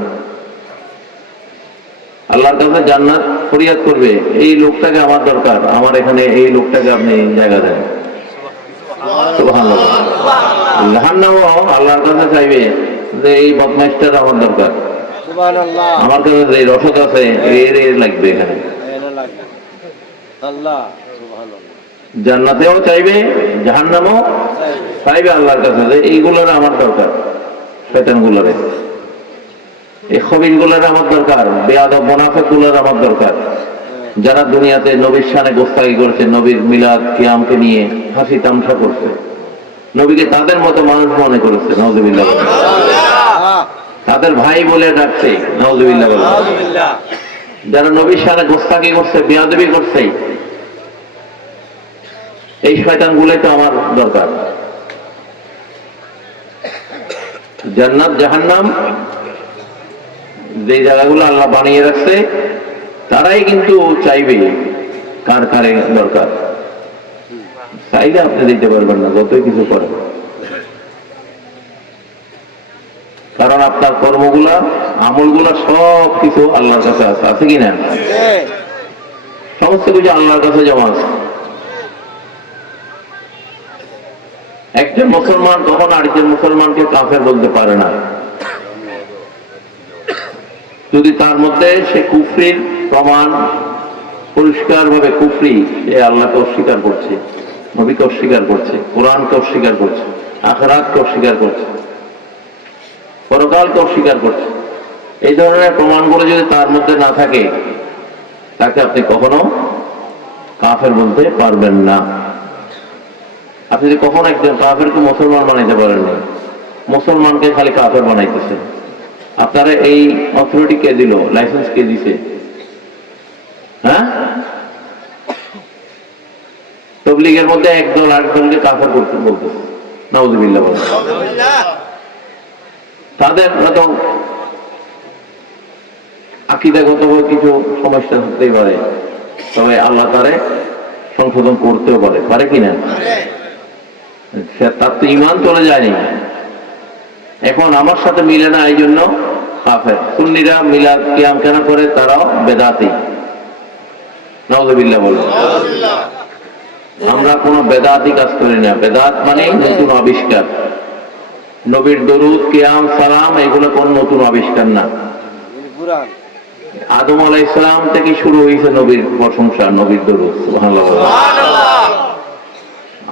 আল্লাহর কাছে জান্নাত ফরিয়াদ করবে, এই লোকটাকে আমার দরকার, আমার এখানে এই লোকটাকে আপনি জায়গা দেন। সুবহানাল্লাহ। জাহান্নামও আল্লাহর কাছে চাইবে যে এই বদমাইশটার আমার দরকার, আমার কাছে যে রসদ আছে এর লাগবে এখানে। জান্নাতেও চাইবে, জাহান্নামও চাইবে আল্লাহর কাছে যে এইগুলোর আমার দরকার, শয়তানগুলোরে, এই খবিরগুলোর আমার দরকার, বেয়াদব মুনাফিকগুলোর আমার দরকার, যারা দুনিয়াতে নবীর শানে গোস্তাকি করছে, নবীর মিলাদ কিয়ামকে নিয়ে হাসি তামসা করছে, নবীকে তাদের মতো মানুষ মনে করেছে, নাউযুবিল্লাহ, তাদের ভাই বলে ডাকছে, নাউযুবিল্লাহ, যারা নবীর শানে গোস্তাকি করছে, বেয়াদবি করছে, এই শয়তানগুলোই তো আমার দরকার। জান্নাত জাহান্নাম যে জায়গাগুলো আল্লাহ বানিয়ে রাখছে, তারাই কিন্তু চাইবে কার কারে দরকার। চাইলে আপনি দিতে পারবেন না, যতই কিছু করেন, কারণ আপনার কর্মগুলা আমলগুলা সব কিছু আল্লাহর কাছে আছে, আছে কিনা? সমস্ত কিছু আল্লাহর কাছে জমা আছে। একজন মুসলমান কখন আরেকজন মুসলমানকে কাফের বলতে পারে না যদি তার মধ্যে সে কুফরির প্রমাণ পরিষ্কার ভাবে, কুফরি, সে আল্লাহকে অস্বীকার করছে, নবীকে অস্বীকার করছে, কোরআনকে অস্বীকার করছে, আখিরাতকে অস্বীকার করছে, পরকালকে অস্বীকার করছে, এই ধরনের প্রমাণগুলো যদি তার মধ্যে না থাকে, তাকে আপনি কখনো কাফের বলতে পারবেন না। আপনি যদি কখনো একজন কাফেরকে মুসলমান বানাইতে পারেন না, মুসলমানকে খালি কাফের বানাইতেছেন, আপনারা এই অথরিটি কে দিল, লাইসেন্স কে দিছে? হ্যাঁ, তাবলীগের মধ্যে একদল আরেকজনকে কাফের করতে বলতেছে, নাউযুবিল্লাহ বলেন। তাদের হয়তো আকীদাগত কিছু সমস্যা হতেই পারে, তবে আল্লাহ তারে সংশোধন করতেও পারে, পারে কিনা? তার তো ঈমান চলে যায়নি, এখন আমার সাথে মিলে না, এই জন্য কাফের। সুন্নিরা মিলাদ কিয়াম কেন করে? তারাও বেদাতি, নাউযুবিল্লাহ বলেন। আমরা কোনো বেদাতি কাজ করি না। বেদাত মানে নতুন আবিষ্কার। নবীর দরুদ, কিয়াম, সালাম এগুলো কোন নতুন আবিষ্কার না। আদম আলাইহিস সালাম থেকে শুরু হয়েছে নবীর প্রশংসা, নবীর দরুদ, সুবহানাল্লাহ।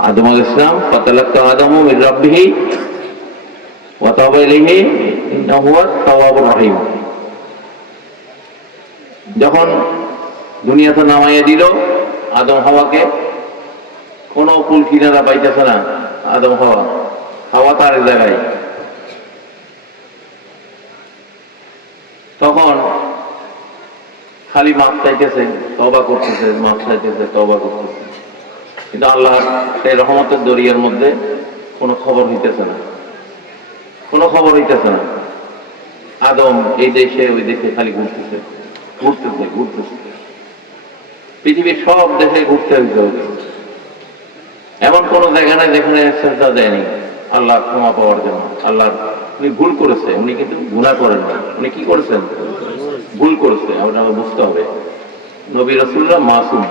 আদম আলাইহিস সালাম ফাতালাক্কা আদামু মির রাব্বিহি ওয়া তাওবা ইলাইহি ইন্নাহু হুয়াত তাওয়াবুর রহিম। যখন দুনিয়াতে নামাইয়া দিল আদম হাওয়াকে, কোন কুল কিনারা পাইতেছে না আদম হাওয়া তার জায়গায়, তখন খালি মাপ চাইতেছে, তওবা করতেছে, মাপ চাইতেছে, তওবা করতেছে, কিন্তু আল্লাহ এই রহমতের দরিয়ার মধ্যে কোনো খবর হইতেছে না, কোনো খবর হইতেছে না। আদম এই দেশে ওই দেশে খালি ঘুরতেছে ঘুরতেছে ঘুরতেছে, পৃথিবীর সব দেশে ঘুরতে হয়েছে। এমন কোন জায়গা নাই যেখানে সেজদা দেয়নি আল্লাহ ক্ষমা পাওয়ার জন্য। আল্লাহ উনি ভুল করেছে, উনি কিন্তু গুনাহ করেন না, উনি কি করেছেন? ভুল করেছে। আমরা বুঝতে হবে নবী রাসূলরা মাসুম।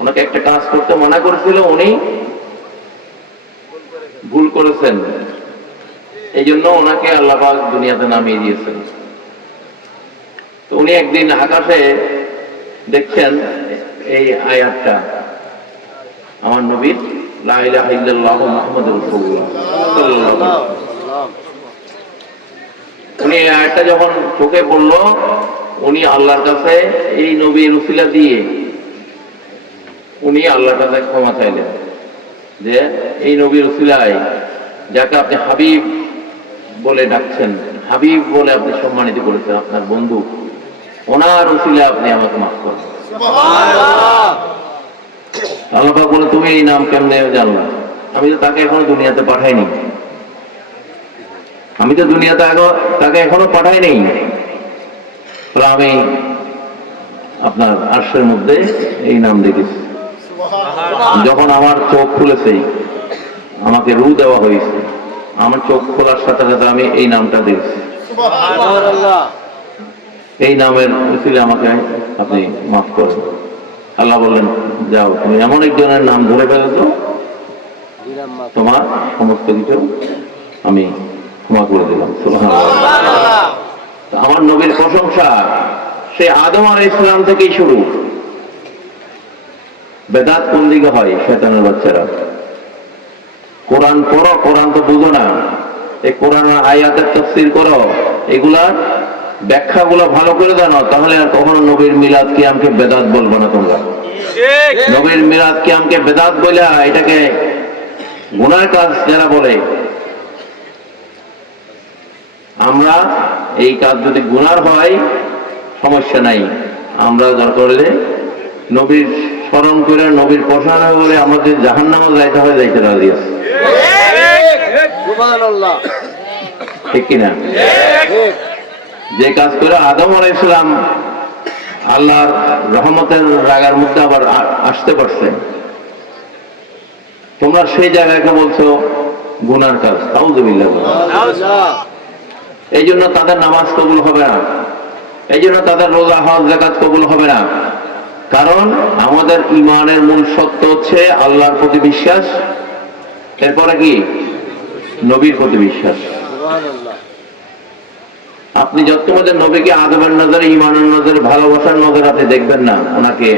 ওনাকে একটা কাজ করতে মানা করেছিল, উনি ভুল করেছেন, এই জন্য ওনাকে আল্লাহ পাক দুনিয়াতে নামিয়ে দিয়েছেন। তো উনি একদিন আকাশে দেখছেন এই আয়াতটা আমার নবীর, লা ইলাহা ইল্লাল্লাহু মুহাম্মাদুর রাসূলুল্লাহ সাল্লাল্লাহু আলাইহি ওয়াসাল্লাম। উনি এই আয়াতটা যখন চোখে পড়লো, উনি আল্লাহর কাছে এই নবীর উসিলা দিয়ে উনি আল্লাহর কাছে ক্ষমা চাইলেন যে এই নবীর উসিলায় যাকে আপনি হাবিব বলে ডাকছেন, হাবিব বলে আপনি সম্মানিত করেছেন, আপনার বন্ধু, ওনার উসিলায় আপনি আমাকে মাফ করেন। আল্লাহ পাক বলে, তুমি এই নাম কেমনে জানলা? আমি তো তাকে এখনো দুনিয়াতে পাঠাইনি, আমি তো দুনিয়াতে তাকে এখনো পাঠাইনি। আমি আপনার আরশের মধ্যে এই নাম দেখেছি। যখন আমার চোখ খুলেছে, আমাকে রু দেওয়া হয়েছে, আমার চোখ খোলার সাথে সাথে আমি এই নামটা দেখছি। এই নামের উসিলে আমাকে আপনি মাফ করেন। আল্লাহ বললেন, যাও তুমি এমন একজনের নাম ধরে ফেলেছো, তোমার সমস্ত কিছু আমি ক্ষমা করে দিলাম। সুবহানাল্লাহ। আমার নবীর প্রশংসা সে আদম আলাইহিস সালাম থেকেই শুরু। বেদাত কোন দিকে হয়? শয়তানের বাচ্চারা কোরআন পড়ো, কোরআন তো বুঝো না, এই কোরআন আয়াতের তাফসীর করো, এগুলার ব্যাখ্যাগুলো ভালো করে জানো, তাহলে আর কখনো নবীর মিলাদ কিয়ামকে বেদাত বলবো না তোমরা। নবীর মিলাদ কিয়ামকে বেদাত বলে এটাকে গুনার কাজ যারা বলে, আমরা এই কাজ যদি গুনার হয় সমস্যা নাই, আমরা দরকার হলে নবীর স্মরণ করে নবীর প্রশংসা করে আমাদের জাহান্নামে যাইতে হয়, যাইতে রাজি আছে। সুবহানাল্লাহ, ঠিক কিনা? যে কাজ করে আদম আলাইহিস সালাম আল্লাহর রহমতের রাগার মধ্যে আবার আসতে পারছে, তোমরা সেই জায়গাকে বলছো গুনার কাজ। আউযুবিল্লাহ। এই জন্য তাদের নামাজ কবুল হবে না, এই জন্য তাদের রোজা হজ যাকাত কবুল হবে না। কারণ আমাদের ঈমানের মূল সত্য হচ্ছে আল্লাহর প্রতি বিশ্বাস, এরপরে কি? নবীর প্রতি বিশ্বাস। আপনি যত মধ্যে নবীকে আদবের নজরে, ঈমানের নজরে, ভালোবাসার নজরে আপনি দেখবেন না, ওনাকে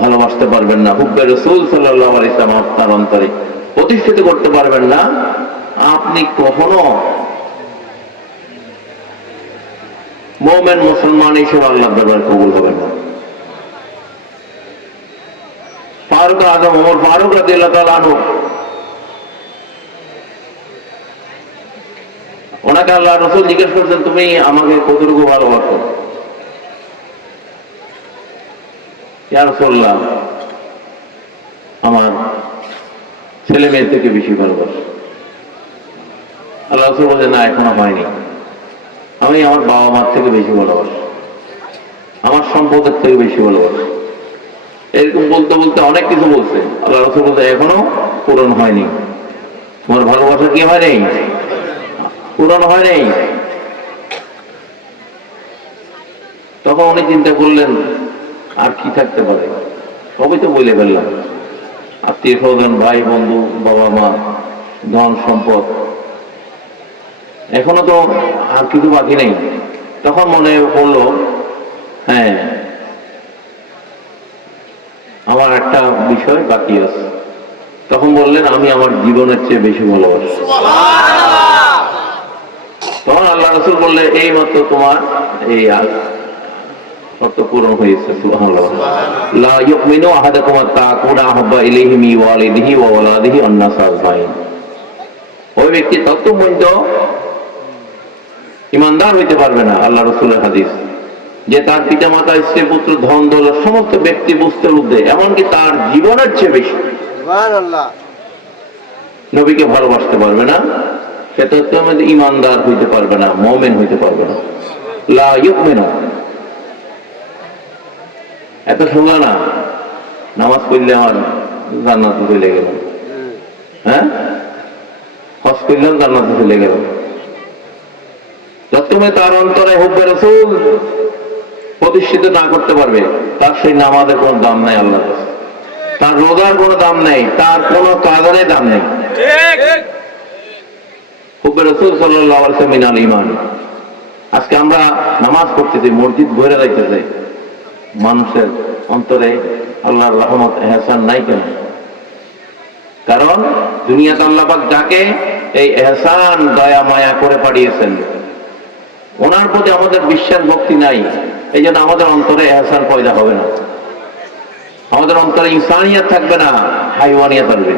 ভালোবাসতে পারবেন না, হুব্বে রাসূল সাল্লাল্লাহু আলাইহি ওয়াসাল্লাম আপনার অন্তরে প্রতিষ্ঠিত করতে পারবেন না, আপনি কখনো মুমিন মুসলমান হিসেবে আল্লাহর দরবারে কবুল হবেন না। ফারুক আজম ওমর ফারুক রাদিয়াল্লাহু তাআলা আনহু, ওনাকে আল্লাহ রাসূল জিজ্ঞেস করছেন, তুমি আমাকে কতটুকু ভালোবাসো? ইয়া রাসূলুল্লাহ, আমার ছেলে মেয়ে থেকে বেশি ভালোবাসো। আল্লাহ রাসূল বলছেন, না এখনো হয়নি, আমি আমার বাবা মার থেকে বেশি ভালোবাসি, আমার সম্পদের থেকে বেশি ভালোবাসি। এরকম বলতে বলতে অনেক কিছু বলছে। আল্লাহ রাসূল বলছে, এখনো পূরণ হয়নি, তোমার ভালোবাসা কি হয় নাই? পূরণ হয় নাই। তখন উনি চিন্তা করলেন, আর কি থাকতে পারে, সবই তো বলে ফেললাম, আত্মীয় স্বজন, ভাই বন্ধু, বাবা মা, ধন সম্পদ, এখনো তো আর কিছু বাকি নেই। তখন মনে পড়লো, হ্যাঁ আমার একটা বিষয় বাকি আছে। তখন বললেন, আমি আমার জীবনের চেয়ে বেশি ভালোবাসি। তখন আল্লাহ রাসূল বললেন, এই মাত্র তোমার এই শর্ত পূরণ হয়েছে। সুবহানাল্লাহ। লা ইউমিনু আহাদাকুম হাত্তা আকুনা আহাব্বা ইলাইহি মিন ওয়ালিদিহি ওয়া ওয়ালাদিহি আন-নাস আজমাইন। ওই ব্যক্তি ততপর্যন্ত ইমানদার হইতে পারবে না, আল্লাহ রাসূলের হাদিস, যে তার পিতা মাতা, স্ত্রী, পুত্র, ধন দৌলত, সমস্ত ব্যক্তি বস্তুর মধ্যে এমনকি তার জীবনের চেয়ে বেশি সুবহানাল্লাহ নবীকে ভালোবাসতে পারবে না। সেটা হচ্ছে ইমানদার হইতে পারবে না, মুমিন হইতে পারবে না। লা ইউমিনু, এত সোজা না। নামাজ পড়লে আমার জান্নাতে চলে গেল, হ্যাঁ, হজ করলেও জান্নাতে চলে গেল। যতক্ষণে তার অন্তরে হুব্বে রাসূল প্রতিষ্ঠিত না করতে পারবে, তার সেই নামাজের কোনো দাম নাই আল্লাহর কাছে, তার রোজার কোনো দাম নেই, তার কোনো কাজারে দাম নেই। হুব্বে রাসূল সাল্লাল্লাহু আলাইহি ওয়াসাল্লাম মিনাল ঈমান। আজকে আমরা নামাজ পড়তেছি, মসজিদ ভরে যাইতেছে, মানুষের অন্তরে আল্লাহর রহমত এহসান নাই কেন? কারণ দুনিয়াতে আল্লাহ পাক যাকে এই এহসান দয়া মায়া করে পাঠিয়েছেন, ওনার প্রতি আমাদের বিশ্বাস ভক্তি নাই, এই জন্য আমাদের অন্তরে এহসান পয়দা হবে না, আমাদের অন্তরে ইনসানিয়ত থাকবে না, হাইওয়ানিয়ত আসবে।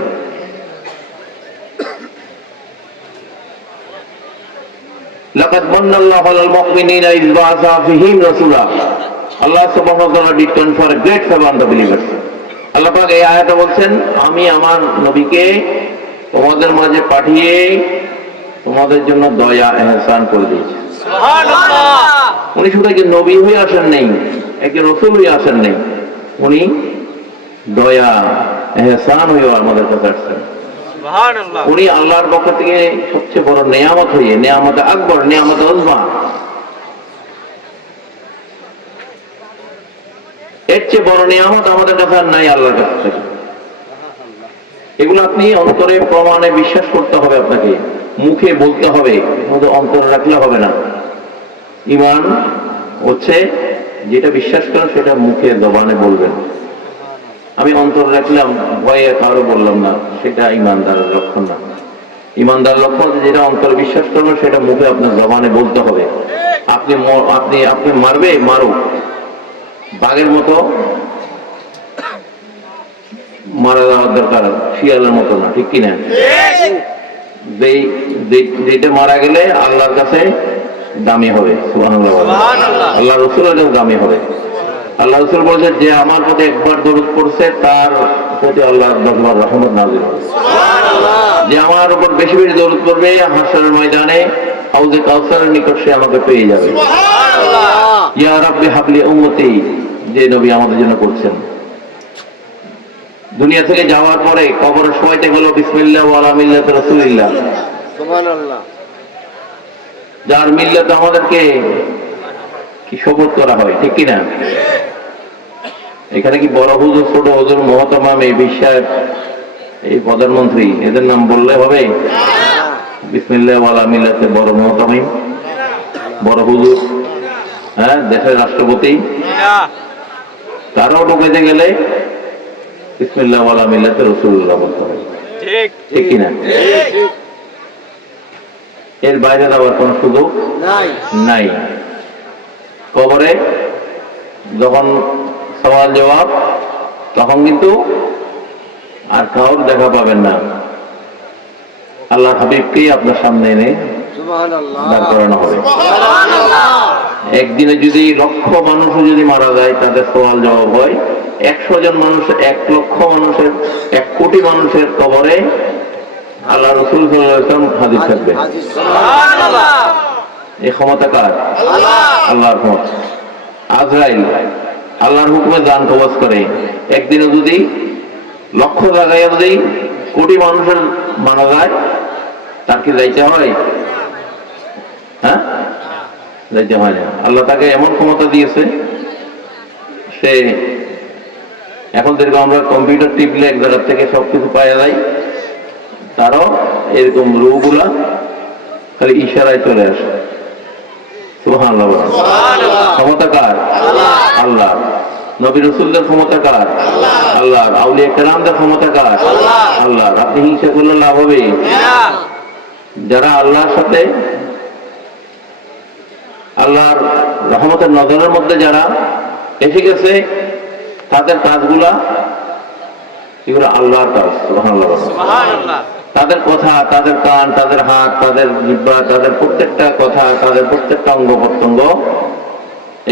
লাকাদ মান্নাল্লাহু আলাল মুমিনিনা ইয বা'আসা ফীহিম রাসূলা। আল্লাহ সুবহানাহু ওয়া তাআলা did confer a great favor on the believers. আল্লাহ পাক এই আয়াতে বলছেন, আমি আমার নবীকে তোমাদের মাঝে পাঠিয়ে তোমাদের জন্য দয়া এহসান করে দিয়েছি। সুবহানাল্লাহ। উনি শুধু একজন নবী হয়ে আসেন নাই, একজন রাসূল হয়ে আসেন নাই, উনি দয়া এহসান হয়ে আমাদের কাছে আসছেন। সুবহানাল্লাহ। উনি আল্লাহর পক্ষ থেকে সবচেয়ে বড় নিয়ামত হয়ে, নিয়ামত আকবর, নিয়ামত আযমা, এর চেয়ে বড় নিয়ামত আমাদের কাছে আর নাই আল্লাহর কাছ থেকে। এগুলো আপনি অন্তরে প্রমাণে বিশ্বাস করতে হবে, আপনাকে মুখে বলতে হবে, শুধু অন্তরে রাখলে হবে না। ঈমান হচ্ছে যেটা বিশ্বাস করেন সেটা মুখে জবানে বলবেন। আমি অন্তরে রাখলাম, ভয়ে কারো বললাম না, সেটা ঈমানদারের লক্ষণ না। ঈমানদারের লক্ষণ যেটা অন্তরে বিশ্বাস করবেন সেটা মুখে আপনার জবানে বলতে হবে। আপনি আপনি মারবে, মারুক, বাঘের মতো মারা যাওয়ার দরকার, শিয়ালের মতো না, ঠিক কিনা? যেটা মারা গেলে আল্লাহর কাছে দামি হবে। সুবহানাল্লাহ। আল্লাহ রাসূলের কাছে দামি হবে। আল্লাহ রাসূল বলেছেন, যে আমার প্রতি একবার দরুদ পড়ছে তার প্রতি আল্লাহর দরবার রহমত নাযিল হবে। যে আমার উপর বেশি বেশি দরুদ পড়বে, হাশরের ময়দানে হাউজে কাউসারের নিকট সে আমাকে পেয়ে যাবে। ইয়া রাব্বি হাবলি উম্মতি, যে নবী আমাদের জন্য করছেন। দুনিয়া থেকে যাওয়ার পরে কবরে শোয়াইতে গেল বিসমিল্লাহ ওয়া আলা মিল্লাতি রাসূলিল্লাহ। সুবহানাল্লাহ। যার মিল্লাতে আমাদেরকে কি শপথ করা হয়, ঠিক কিনা? এখানে কি বড় হুজুর, ছোট হুজুর, মহতামাম, এই বিশ্বের এই প্রধানমন্ত্রী, এদের নাম বললে হবে? বিসমিল্লাহ ওয়া আলা মিল্লাতি বড় মহতামিম, বড় হুজুর, হ্যাঁ, দেশের রাষ্ট্রপতি, তারাও ঢুকাইতে গেলে বিসমিল্লাহ ওয়া আলা মিল্লাতি রাসূলুল্লাহ বলতে হবে, ঠিক কিনা? এর বাইরে যাওয়ার কোন সুযোগ নাই। কবরে যখন সওয়াল জবাব, তখন কিন্তু আর কাউর দেখা পাবেন না, আল্লাহ হাবিবকেই আপনার সামনে এনে দাঁড় করানো হবে। একদিনে যদি লক্ষ মানুষও যদি মারা যায়, তাদের সওয়াল জবাব হয়, 100 জন মানুষ, 1 লক্ষ মানুষের, 1 কোটি মানুষের কবরে আল্লাহ রাসূল সাল্লাল্লাহু আলাইহি ওয়াসাল্লাম হাজির থাকবে। এই ক্ষমতা কার? আল্লাহর ক্ষমতা। আজরাইল আল্লাহর হুকুমে জান কবজ করে। একদিনে যদি লক্ষ জায়গায় যদি কোটি মানুষের মারা যায়, তার কি যাইতে হয়? হ্যাঁ, যাইতে হয় না। আল্লাহ তাকে এমন ক্ষমতা দিয়েছে, সে এখন যেরকম আমরা কম্পিউটার টিপলে এক জায়গার থেকে সবকিছু পাওয়া যায়, তারও এরকম রূহগুলা খালি ইশারায় চলে আসে। সুবহানাল্লাহ। ক্ষমতা কার? আল্লাহ। নবী রাসূলদের ক্ষমতা কার? আল্লাহ। আউলিয়া কেরামদের ক্ষমতা কার? আল্লাহ। আপনি হিংসা করলে লাভ হবে? যারা আল্লাহর সাথে, আল্লাহর রহমতের নজরের মধ্যে যারা এসে গেছে, তাদের কাজগুলা এগুলো আল্লাহর কাজ। সুবহানাল্লাহ। তাদের কথা, তাদের কান, তাদের হাত, তাদের জিহ্বা, তাদের প্রত্যেকটা কথা, তাদের প্রত্যেকটা অঙ্গ প্রত্যঙ্গ,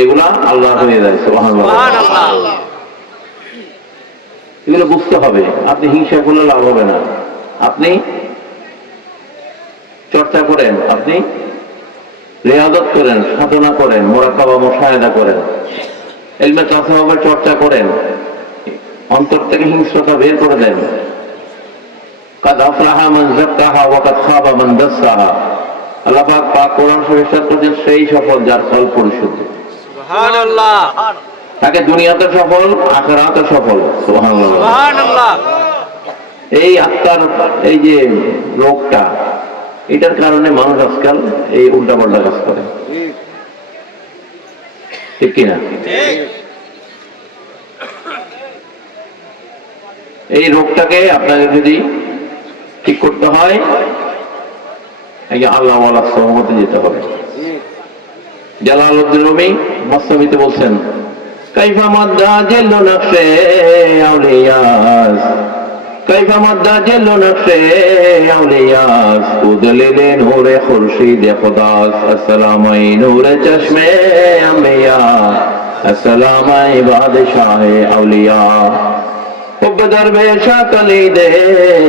এগুলা আল্লাহ হয়ে যায়। সুবহানাল্লাহ। এগুলো বুঝতে হবে। আপনি হিংসা করলে লাভ হবে না। আপনি চর্চা করেন, আপনি রিয়াদত করেন, সাধনা করেন, মুরাকাবা মুশাহাদা করেন, ইলমে তাসাউফের চর্চা করেন, অন্তর থেকে হিংস্রতা বের করে দেন। কাদ আফলাহা মান যাক্কাহা ওয়া কাদ খাবা মান দাসসাহা। আল্লাহ পাক কোরআন শরীফে ইরশাদ করেছেন, সেই সফল যার কল পরিশুদ্ধ। সুবহানাল্লাহ। তাকে দুনিয়াতে সফল, আখিরাতে সফল। সুবহানাল্লাহ সুবহানাল্লাহ। এই আত্মার এই যে রোগটা, এটার কারণে মানুষ আজকাল এই উল্টাপাল্টা কাজ করে, ঠিক কিনা? এই রোগটাকে আপনাকে যদি ঠিক করতে হয়, আল্লাহ ওয়ালা সহমতে যেতে হবে। জালালউদ্দিন রুমি মসনবিতে বলছেন, কাইফা মাদ্দা জিল্লু নকশে আউলিয়াস, কাইফা মাদ্দা জিল্লু নকশে আউলিয়াস, উদলিলে নূরে খুরশিদ খুদাস, আসসালামাই নূরে চশমে আম্বিয়া, আসসালামাই বাদশাহে আউলিয়া, হুব দরবেশা কলিদে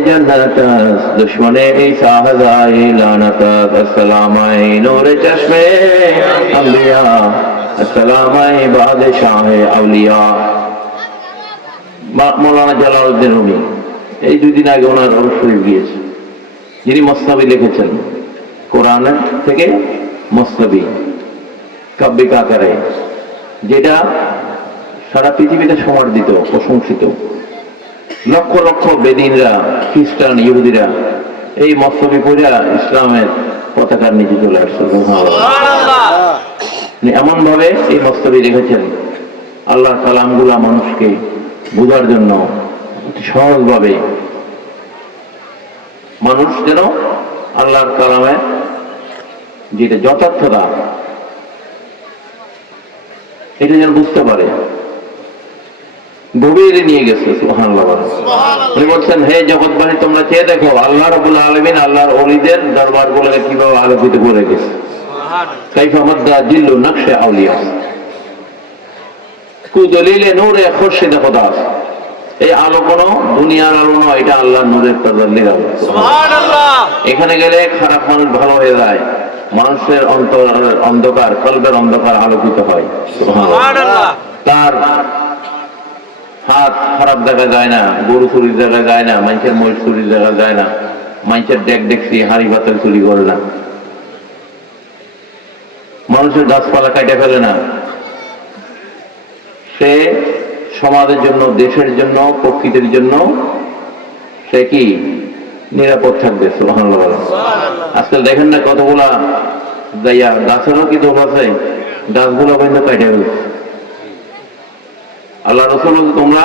জন্নতাস, দুশ্মনে ঈসা হজায়ে লানতাস, আসসালামাই নূরে চশমে আম্বিয়া, আসসালামাই বাদশাহে আউলিয়া। মৌলানা জালালউদ্দিন রুমি এই দুদিন আগে ওনার ওরস শরীফ গিয়েছে, যিনি মসনবি লিখেছেন, কোরআন থেকে মসনবি কাব্যিক আকারে, যেটা সারা পৃথিবীতে সমাদৃত, প্রশংসিত। লক্ষ লক্ষ বেদিনরা, খ্রিস্টান, ইহুদিরা এই মসনবি পড়িয়া ইসলামের পতাকার নিচে চলে আসছে। এমন ভাবে এই মসনবি লিখেছেন, আল্লাহর কালামগুলা মানুষকে বোঝার জন্য সহজভাবে মানুষ যেন আল্লাহর কালামের যেটা যথার্থতা, এটা যেন বুঝতে পারে, গভীরে নিয়ে গেছে। সুবহানাল্লাহ। উনি বলছেন, হে জগৎবাসী, তোমরা চেয়ে দেখো আল্লাহ রাব্বুল আলামিন আল্লাহর ওলিদের দরবারগুলোকে কিভাবে আলোকিত করে গেছে। কাইফা মাদ্দা জিল্লু নকশে আউলিয়া, কুদলিলে নূরে খুরশিদ খুদাস। এই আলো কোন দুনিয়ার আলো নয়, এটা আল্লাহর নূরের তাজাল্লির আলো। সুবহানাল্লাহ। এখানে গেলে খারাপ মানুষ ভালো হয়ে যায়, মানুষের অন্তরের অন্ধকার, কলবের অন্ধকার আলোকিত হয়। সুবহানাল্লাহ। তার হাত খারাপ দেখা যায় না, গরু চুরির জায়গায় যায় না, মানুষের মহিষ চুরির জায়গায় যায় না, মানুষের ডেক দেখছি হাড়ি ভাতের চুরি করে না, মানুষের গাছপালা কাটে ফেলে না। সে সমাজের জন্য, দেশের জন্য, প্রকৃতির জন্য সে কি নিরাপদ থাকবে। সুবহানাল্লাহ। আজকাল দেখেন না কতগুলা যাইয়া গাছেরও কি দোষ আছে, গাছগুলো কিন্তু কাটে ফেলছে। আল্লাহ রাসূল, তোমরা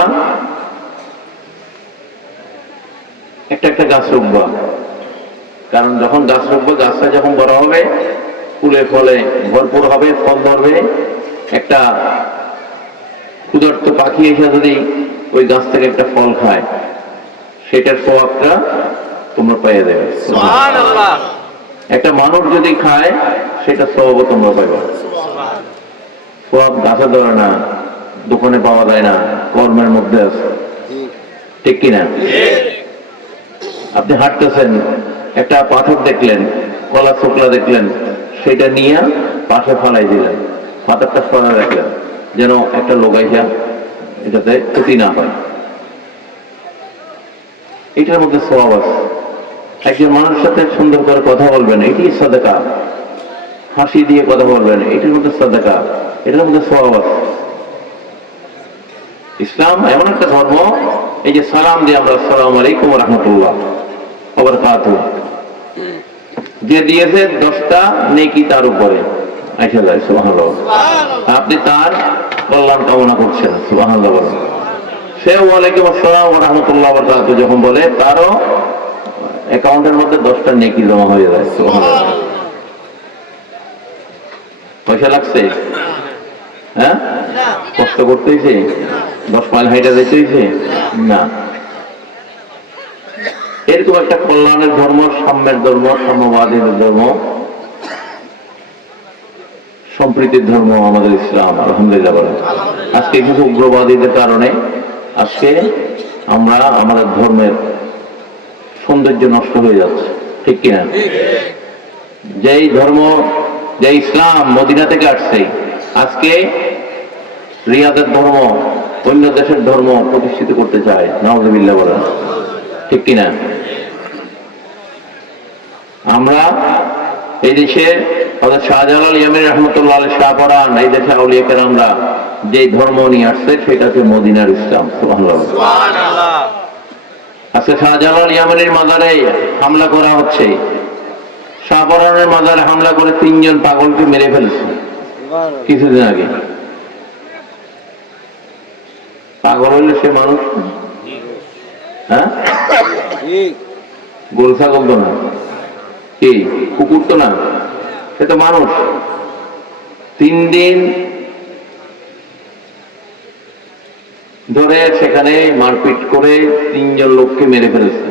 একটা একটা গাছ রোপবা, কারণ যখন গাছ রোপবা, গাছটা যখন বড় হবে, ফুলে ফলে ভরপুর হবে, ফল ধরবে, একটা ক্ষুধার্ত পাখি এসে যদি ওই গাছ থেকে একটা ফল খায়, সেটার সওয়াবটা তোমরা পেয়ে দেবে। সুবহানাল্লাহ। একটা মানুষ যদি খায়, সেটা সওয়াবও তোমরা পাইবে। সওয়াব গাছে ধরে না, দোকানে পাওয়া যায় না, কর্মের মধ্যে আছে, ঠিক কিনা? আপনি হাঁটতেছেন, একটা পাথর দেখলেন, কলা শুকলা দেখলেন, সেটা নিয়ে পাশে ফালাই দিলেন, পাথরটা সরা রাখলেন, যেন একটা লোক আইসা এটাতে ক্ষতি না হয়। এটার মধ্যে সওয়াব আছে। একজন মানুষের সাথে সুন্দর করে কথা বলবেন, এটি সাদাকা। হাসি দিয়ে কথা বলবেন, এটির মধ্যে সাদাকা, এটার মধ্যে সওয়াব আছে। ইসলাম এমন একটা ধর্ম, এই যে সালাম দিয়ে আমরা আসসালামু আলাইকুম ওয়া রাহমাতুল্লাহ ওয়া বারাকাতুহু, যে দিয়েছে 10টা নেকি তার উপরে আইসা যায়। সুবহানাল্লাহ। আপনি তার কল্যাণ কামনা করছেন। সুবহানাল্লাহ। সে ওয়ালাইকুম আসসালাম ওয়া রাহমাতুল্লাহ ওয়া বারাকাতুহু যখন বলে, তারও অ্যাকাউন্টের মধ্যে 10টা নেকি জমা হয়ে যায়। সুবহানাল্লাহ। পয়সা লাগছে? হ্যাঁ, কষ্ট করতে হয়েছে? 10 মাইল হাইটা যেতে হয়েছে না। এরকম একটা কল্যাণের ধর্ম, সাম্যের ধর্ম, সাম্যবাদীর ধর্ম, সম্প্রীতির ধর্ম আমাদের ইসলাম। আলহামদুলিল্লাহ বলেন। আজকে কিছু উগ্রবাদীদের কারণে আজকে আমরা আমাদের ধর্মের সৌন্দর্য নষ্ট হয়ে যাচ্ছে, ঠিক কিনা? যেই ধর্ম, যে ইসলাম মদিনা থেকে আসছে, আজকে রিয়াদের ধর্ম, অন্য দেশের ধর্ম প্রতিষ্ঠিত করতে চায়। নাউযুবিল্লাহ বলেন, ঠিক কিনা? আমরা এই দেশে হযরত শাহজালাল ইয়ামানী রাহমাতুল্লাহ আলাইহি শাহপরান, এই দেশে আউলিয়া কেরামরা যে ধর্ম নিয়ে আসছে সেটা হচ্ছে মদিনার ইসলাম। সুবহানাল্লাহ। সুবহানাল্লাহ। আজকে শাহজালাল ইয়ামানীর মাজারে হামলা করা হচ্ছে, শাহপরানের মাজারে হামলা করে 3 জন পাগলকে মেরে ফেলছে কিছুদিন আগে। পাগল হইলে সে মানুষ? হ্যাঁ, গোল ছাগল তো না, কি কুকুর তো না, সে তো মানুষ। 3 দিন ধরে সেখানে মারপিট করে 3 জন লোককে মেরে ফেলেছে।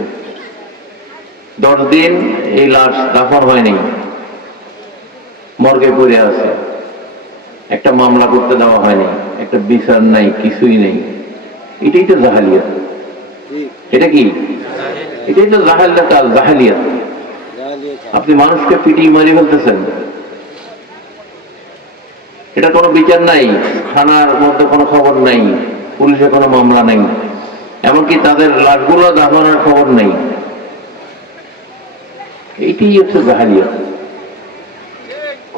10 দিন এই লাশ দাফন হয়নি, মর্গে পড়ে আছে। একটা মামলা করতে দেওয়া হয়নি, একটা বিচার নাই, কিছুই নেই। এটাই তো জাহেলিয়াত। এটা কি? এটাই তো জাহেলের কাজ, জাহেলিয়াত। আপনি মানুষকে পিটিয়ে মারি ফেলতেছেন, এটা কোনো বিচার নাই, থানার মধ্যে কোনো খবর নাই, পুলিশে কোনো মামলা নেই, এমনকি তাদের লাশগুলো দাফনের খবর নেই। এইটাই হচ্ছে জাহেলিয়াত।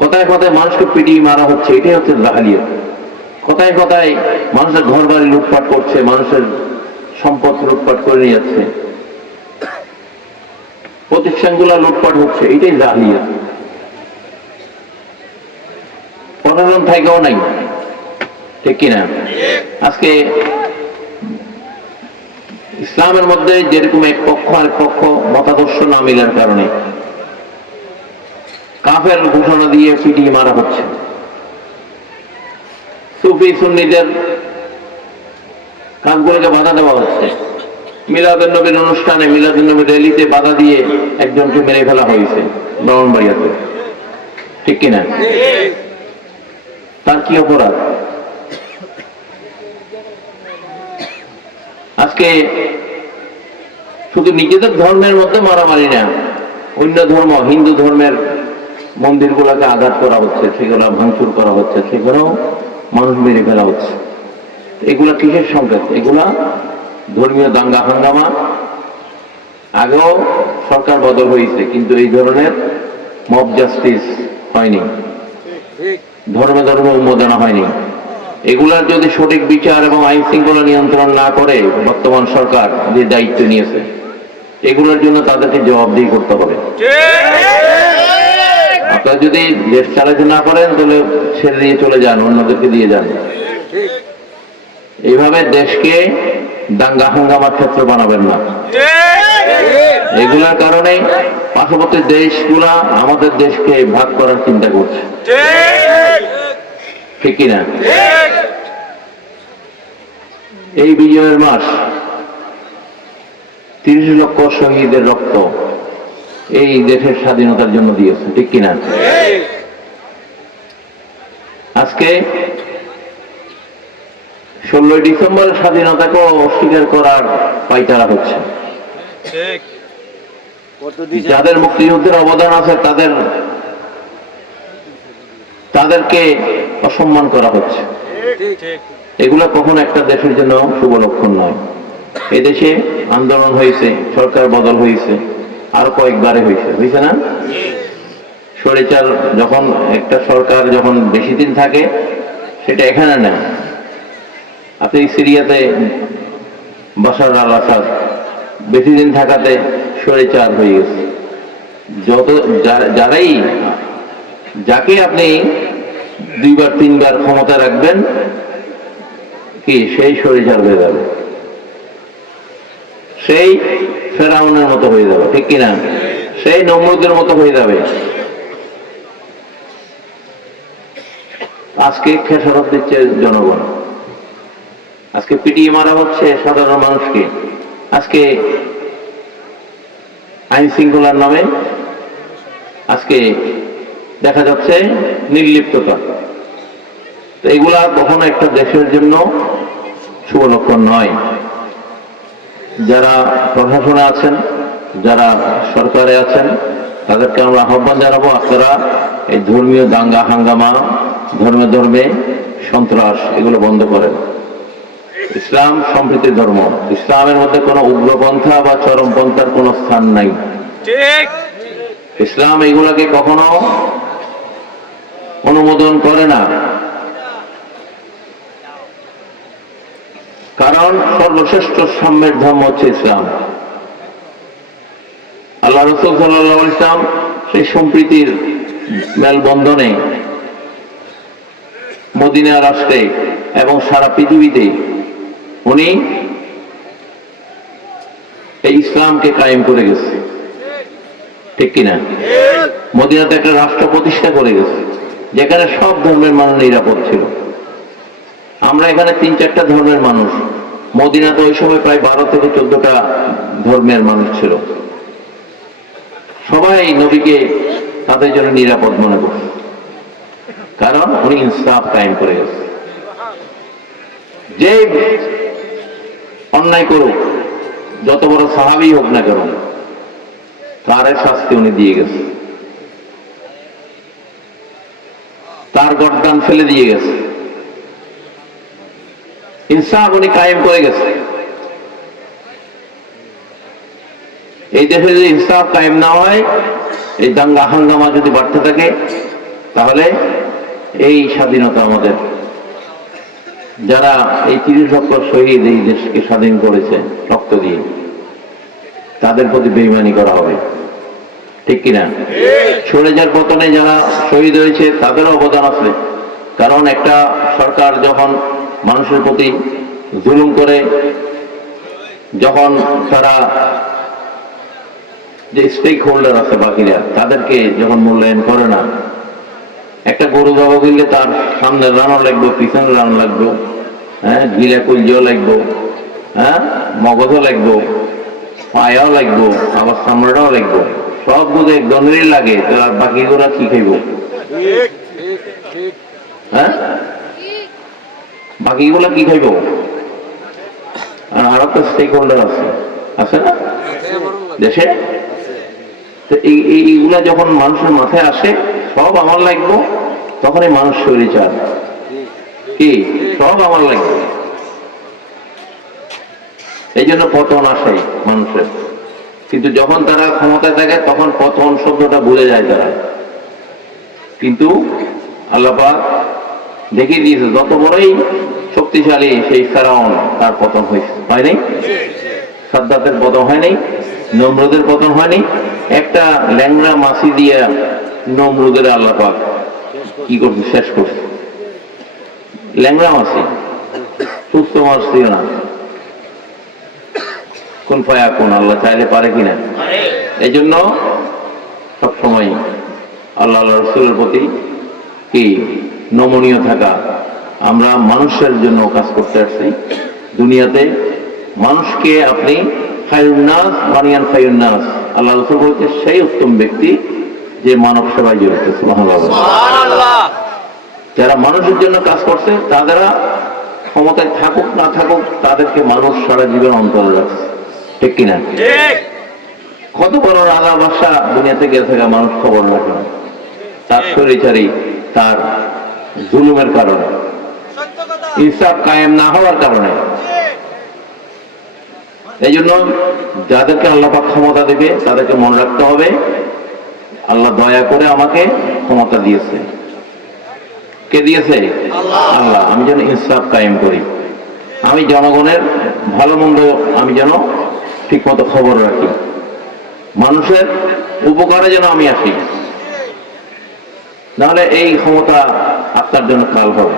কথায় কথায় মানুষকে পিটিয়ে মারা হচ্ছে, এটাই হচ্ছে জাহেলিয়াত। কথায় কথায় মানুষের ঘর বাড়ি লুটপাট করছে, মানুষের সম্পদ লুটপাট করে নিয়ে যাচ্ছে, প্রতিষ্ঠানগুলো লুটপাট হচ্ছে, এটাই জাহেলিয়াত। প্রশাসন থাকেও নাই, ঠিক কিনা? আজকে ইসলামের মধ্যে যেরকম এক পক্ষ আর পক্ষ মতাদর্শ না মিলার কারণে কাফের ঘোষণা দিয়ে পিটিয়ে মারা হচ্ছে। সুফি সুন্নিদের কাজগুলোকে বাধা দেওয়া হচ্ছে। মিলাদুন নবীর অনুষ্ঠানে, মিলাদুন নবীর র্যালিতে বাধা দিয়ে একজনকে মেরে ফেলা হয়েছে ব্রাহ্মণবাড়িয়াতে, ঠিক কিনা? তার কি অপরাধ? আজকে শুধু নিজেদের ধর্মের মধ্যে মারামারি না, অন্য ধর্ম, হিন্দু ধর্মের মন্দিরগুলোকে আঘাত করা হচ্ছে, সেগুলো ভাঙচুর করা হচ্ছে, সেগুলোও মানুষ মেরে ফেলা হচ্ছে। এগুলা কিসের সংকেত? এগুলা ধর্মীয় দাঙ্গা হাঙ্গামা। আগেও সরকার বদল হয়েছে, কিন্তু এই ধরনের মব জাস্টিস হয়নি, ধর্মে ধর্মে উন্মোদনা হয়নি। এগুলার যদি সঠিক বিচার এবং আইন শৃঙ্খলা নিয়ন্ত্রণ না করে বর্তমান সরকার যে দায়িত্ব নিয়েছে, এগুলোর জন্য তাদেরকে জবাবদিহি করতে হবে। আপনারা যদি দেশ চালাতে না পারেন তাহলে ছেড়ে দিয়ে চলে যান, অন্যদেরকে দিয়ে যান। এইভাবে দেশকে দাঙ্গা হাঙ্গামার ক্ষেত্র বানাবেন না। এগুলার কারণে পার্শ্ববর্তী দেশগুলা আমাদের দেশকে ভাগ করার চিন্তা করছে, ঠিক কিনা? এই বিজয়ের মাস 30 লক্ষ শহীদের রক্ত এই দেশের স্বাধীনতার জন্য দিয়েছে, ঠিক কিনা? আজকে 16 ডিসেম্বরের স্বাধীনতাকে অস্বীকার করার পাইতারা হচ্ছে। যাদের মুক্তিযুদ্ধের অবদান আছে তাদেরকে অসম্মান করা হচ্ছে। এগুলা কখনো একটা দেশের জন্য শুভ লক্ষণ নয়। এদেশে আন্দোলন হয়েছে, সরকার বদল হয়েছে, আর কয়েকবারে হয়েছে না? স্বৈরাচার যখন একটা সরকার যখন বেশি দিন থাকে, সেটা এখানে না। আপনি সিরিয়াতে বাশার আল আসাদ বেশি দিন থাকাতে স্বৈরাচার হয়ে গেছে। যাকে আপনি 2বার 3বার ক্ষমতা রাখবেন, কি সেই স্বৈরাচার হয়ে যাবে, সেই ফেরাউনের মতো হয়ে যাবে, ঠিক কিনা? সেই নমরুদের মতো হয়ে যাবে। আজকে খেসারত দিচ্ছে জনগণ, আজকে পিটিয়ে মারা হচ্ছে সাধারণ মানুষকে, আজকে আইন শৃঙ্খলার নামে আজকে দেখা যাচ্ছে নির্লিপ্ততা। তো এগুলা কখনো একটা দেশের জন্য শুভ লক্ষণ নয়। যারা প্রশাসনে আছেন, যারা সরকারে আছেন, তাদেরকে আমরা আহ্বান জানাবো, আপনারা এই ধর্মীয় দাঙ্গা হাঙ্গামা, ধর্মে ধর্মে সন্ত্রাস এগুলো বন্ধ করেন। ইসলাম সম্প্রীতির ধর্ম। ইসলামের মধ্যে কোনো উগ্রপন্থা বা চরমপন্থার কোনো স্থান নাই। ঠিক। ইসলাম এগুলাকে কখনো অনুমোদন করে না, কারণ সর্বশ্রেষ্ঠ সাম্যের ধর্ম হচ্ছে ইসলাম। আল্লাহ রাসূল সাল্লাল্লাহু আলাইহি ওয়াসাল্লাম সেই সম্প্রীতির মেলবন্ধনে মদিনা রাষ্ট্রে এবং সারা পৃথিবীতে উনি এই ইসলামকে কায়েম করে গেছে, ঠিক কিনা? মদিনাতে একটা রাষ্ট্র প্রতিষ্ঠা করে গেছে যেখানে সব ধর্মের মানুষ নিরাপদ ছিল। আমরা এখানে 3-4টা ধর্মের মানুষ, মদিনাতে ওই সময় প্রায় 12 থেকে 14টা ধর্মের মানুষ ছিল। সবাই নবীকে তাদের জন্য নিরাপদ মনে করছে, কারণ উনি ইনসাফ কায়েম করে গেছে। যে অন্যায় করুক, যত বড় সাহাবী হোক না কেন, তার শাস্তি উনি দিয়ে গেছে, তার গর্দান ফেলে দিয়ে গেছে। ইনসাফ উনি কায়েম করে গেছে। এই দেশে যদি ইনসাফ কায়েম না হয়, এই দাঙ্গা হাঙ্গামা যদি বাড়তে থাকে, তাহলে এই স্বাধীনতা আমাদের, যারা এই 30 লক্ষ শহীদ এই দেশকে স্বাধীন করেছে রক্ত দিয়ে, তাদের প্রতি বেঈমানি করা হবে, ঠিক কিনা? স্বৈরাচার পতনে যারা শহীদ হয়েছে তাদেরও অবদান আছে, কারণ একটা সরকার যখন মানুষের প্রতি জুলুম করে, যখন তারা যে স্টেক হোল্ডার আছে বাকিরা, তাদেরকে যখন মূল্যায়ন করে না, একটা গরু জবাই করলে তার সামনে রানো লাগবে, পিছনে রানো লাগবে, হ্যাঁ, গিলা কুলজিও লাগবে, হ্যাঁ, মগজও লাগবে, পায়াও লাগবে, আবার চামড়াটাও লাগবে, সব বুঝে এক ধরনেরই লাগে, তো আর বাকি গোরা কি খাইব? হ্যাঁ, বাকিগুলা কি খাইব? আর একটা স্টেক হোল্ডার আছে না দেশে? এইগুলা যখন মানুষের মাথায় আসে, সব আমার লাগবো, তখন এই মানুষ স্বৈরাচার, কি সব আমার লাগবে। এই জন্য পতন আসে মানুষের। কিন্তু যখন তারা ক্ষমতায় থাকে, তখন পতন শব্দটা ভুলে যায় তারা। কিন্তু আল্লাহ পাক দেখিয়ে দিয়েছে, যত বড়ই শক্তিশালী সেই ফেরাউন, তার পতন হয়েছে, হয় নাই? সাদ্দাতের পতন হয় নাই, নমরুদের পতন হয়নি। একটা ল্যাংড়া মাছি দিয়ে নমরুদের আল্লাহ পাক কি করছে? শেষ করছে। ল্যাংড়া মাছি, সুস্থ মাছ ছিল না। কোন ফায়া কোন আল্লাহ চাইলে পারে কিনা? এই জন্য সবসময় আল্লাহ রসুলের প্রতি কি নমনীয় থাকা। আমরা মানুষের জন্য কাজ করতে আসছি দুনিয়াতে। মানুষকে আপনি খায়রুন্নাস বানিয়ান খায়রুন্নাস, আল্লাহ রসুল বলছে সেই উত্তম ব্যক্তি যে মানব সেবায় জড়িত। সুবহানাল্লাহ। যারা মানুষের জন্য কাজ করছে, তারা ক্ষমতায় থাকুক না থাকুক, তাদেরকে মানুষ সারা জীবন অন্তরে রাখছে, ঠিক কিনা? কত বড় রাজা বাদশা দুনিয়াতে গেছে, মানুষ খবর রাখে না, তার স্বৈরাচারী, তার জুলুমের কারণে, ইনসাফ কায়েম না হওয়ার কারণে। এই জন্য যাদেরকে আল্লাহ পাক ক্ষমতা দেবে, তাদেরকে মনে রাখতে হবে আল্লাহ দয়া করে আমাকে ক্ষমতা দিয়েছে। কে দিয়েছে? আল্লাহ। আমি যেন ইনসাফ কায়েম করি, আমি জনগণের ভালো মন্দ আমি যেন ঠিক মতো খবর রাখি, মানুষের উপকারে যেন আমি আসি, নাহলে এই ক্ষমতা আপনার জন্য কাল হবে,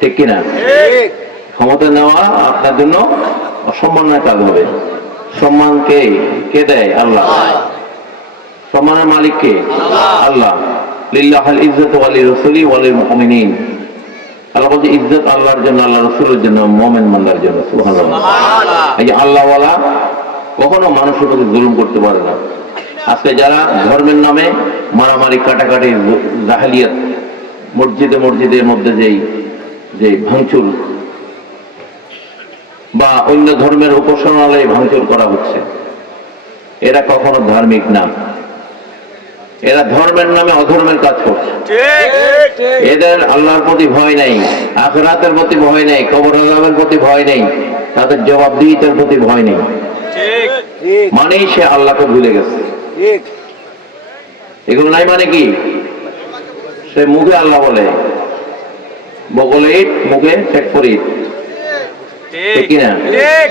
ঠিক কিনা? ক্ষমতা নেওয়া আপনার জন্য অসম্মানের কাজ হবে। সম্মান কে দেয়? আল্লাহ। সম্মানের মালিক কে? আল্লাহ। লিল্লাহিল ইজ্জাতু ওয়া লিরাসূলি ওয়া লিল মুমিনিন। আল্লাহ বলছে ইজ্জত আল্লাহর জন্য, আল্লাহ রাসূলের জন্য, মুমিন বান্দার জন্য। সুবহানাল্লাহ। এই যে আল্লাহ ওয়ালা কখনো মানুষের প্রতি জুলুম করতে পারে না। আজকে যারা ধর্মের নামে মারামারি, কাটাকাটি, জাহেলিয়াত, মসজিদের মধ্যে যে ভাঙচুর বা অন্য ধর্মের উপাসনালয়ে ভাঙচুর করা হচ্ছে, এরা কখনো ধার্মিক না। এরা ধর্মের নামে অধর্মের কাজ করছে। ঠিক এদের আল্লাহর প্রতি ভয় নেই, আখিরাতের প্রতি ভয় নেই, কবর আযাবের প্রতি ভয় নেই, তাদের জবাবদিহিতার প্রতি ভয় নেই। ঠিক মানেই সে আল্লাহকে ভুলে গেছে। এগুলো নাই মানে কি? সে মুখে আল্লাহ বলে, বগলে ইট, মুখে শেখ ফরিদ, ঠিক কিনা? ঠিক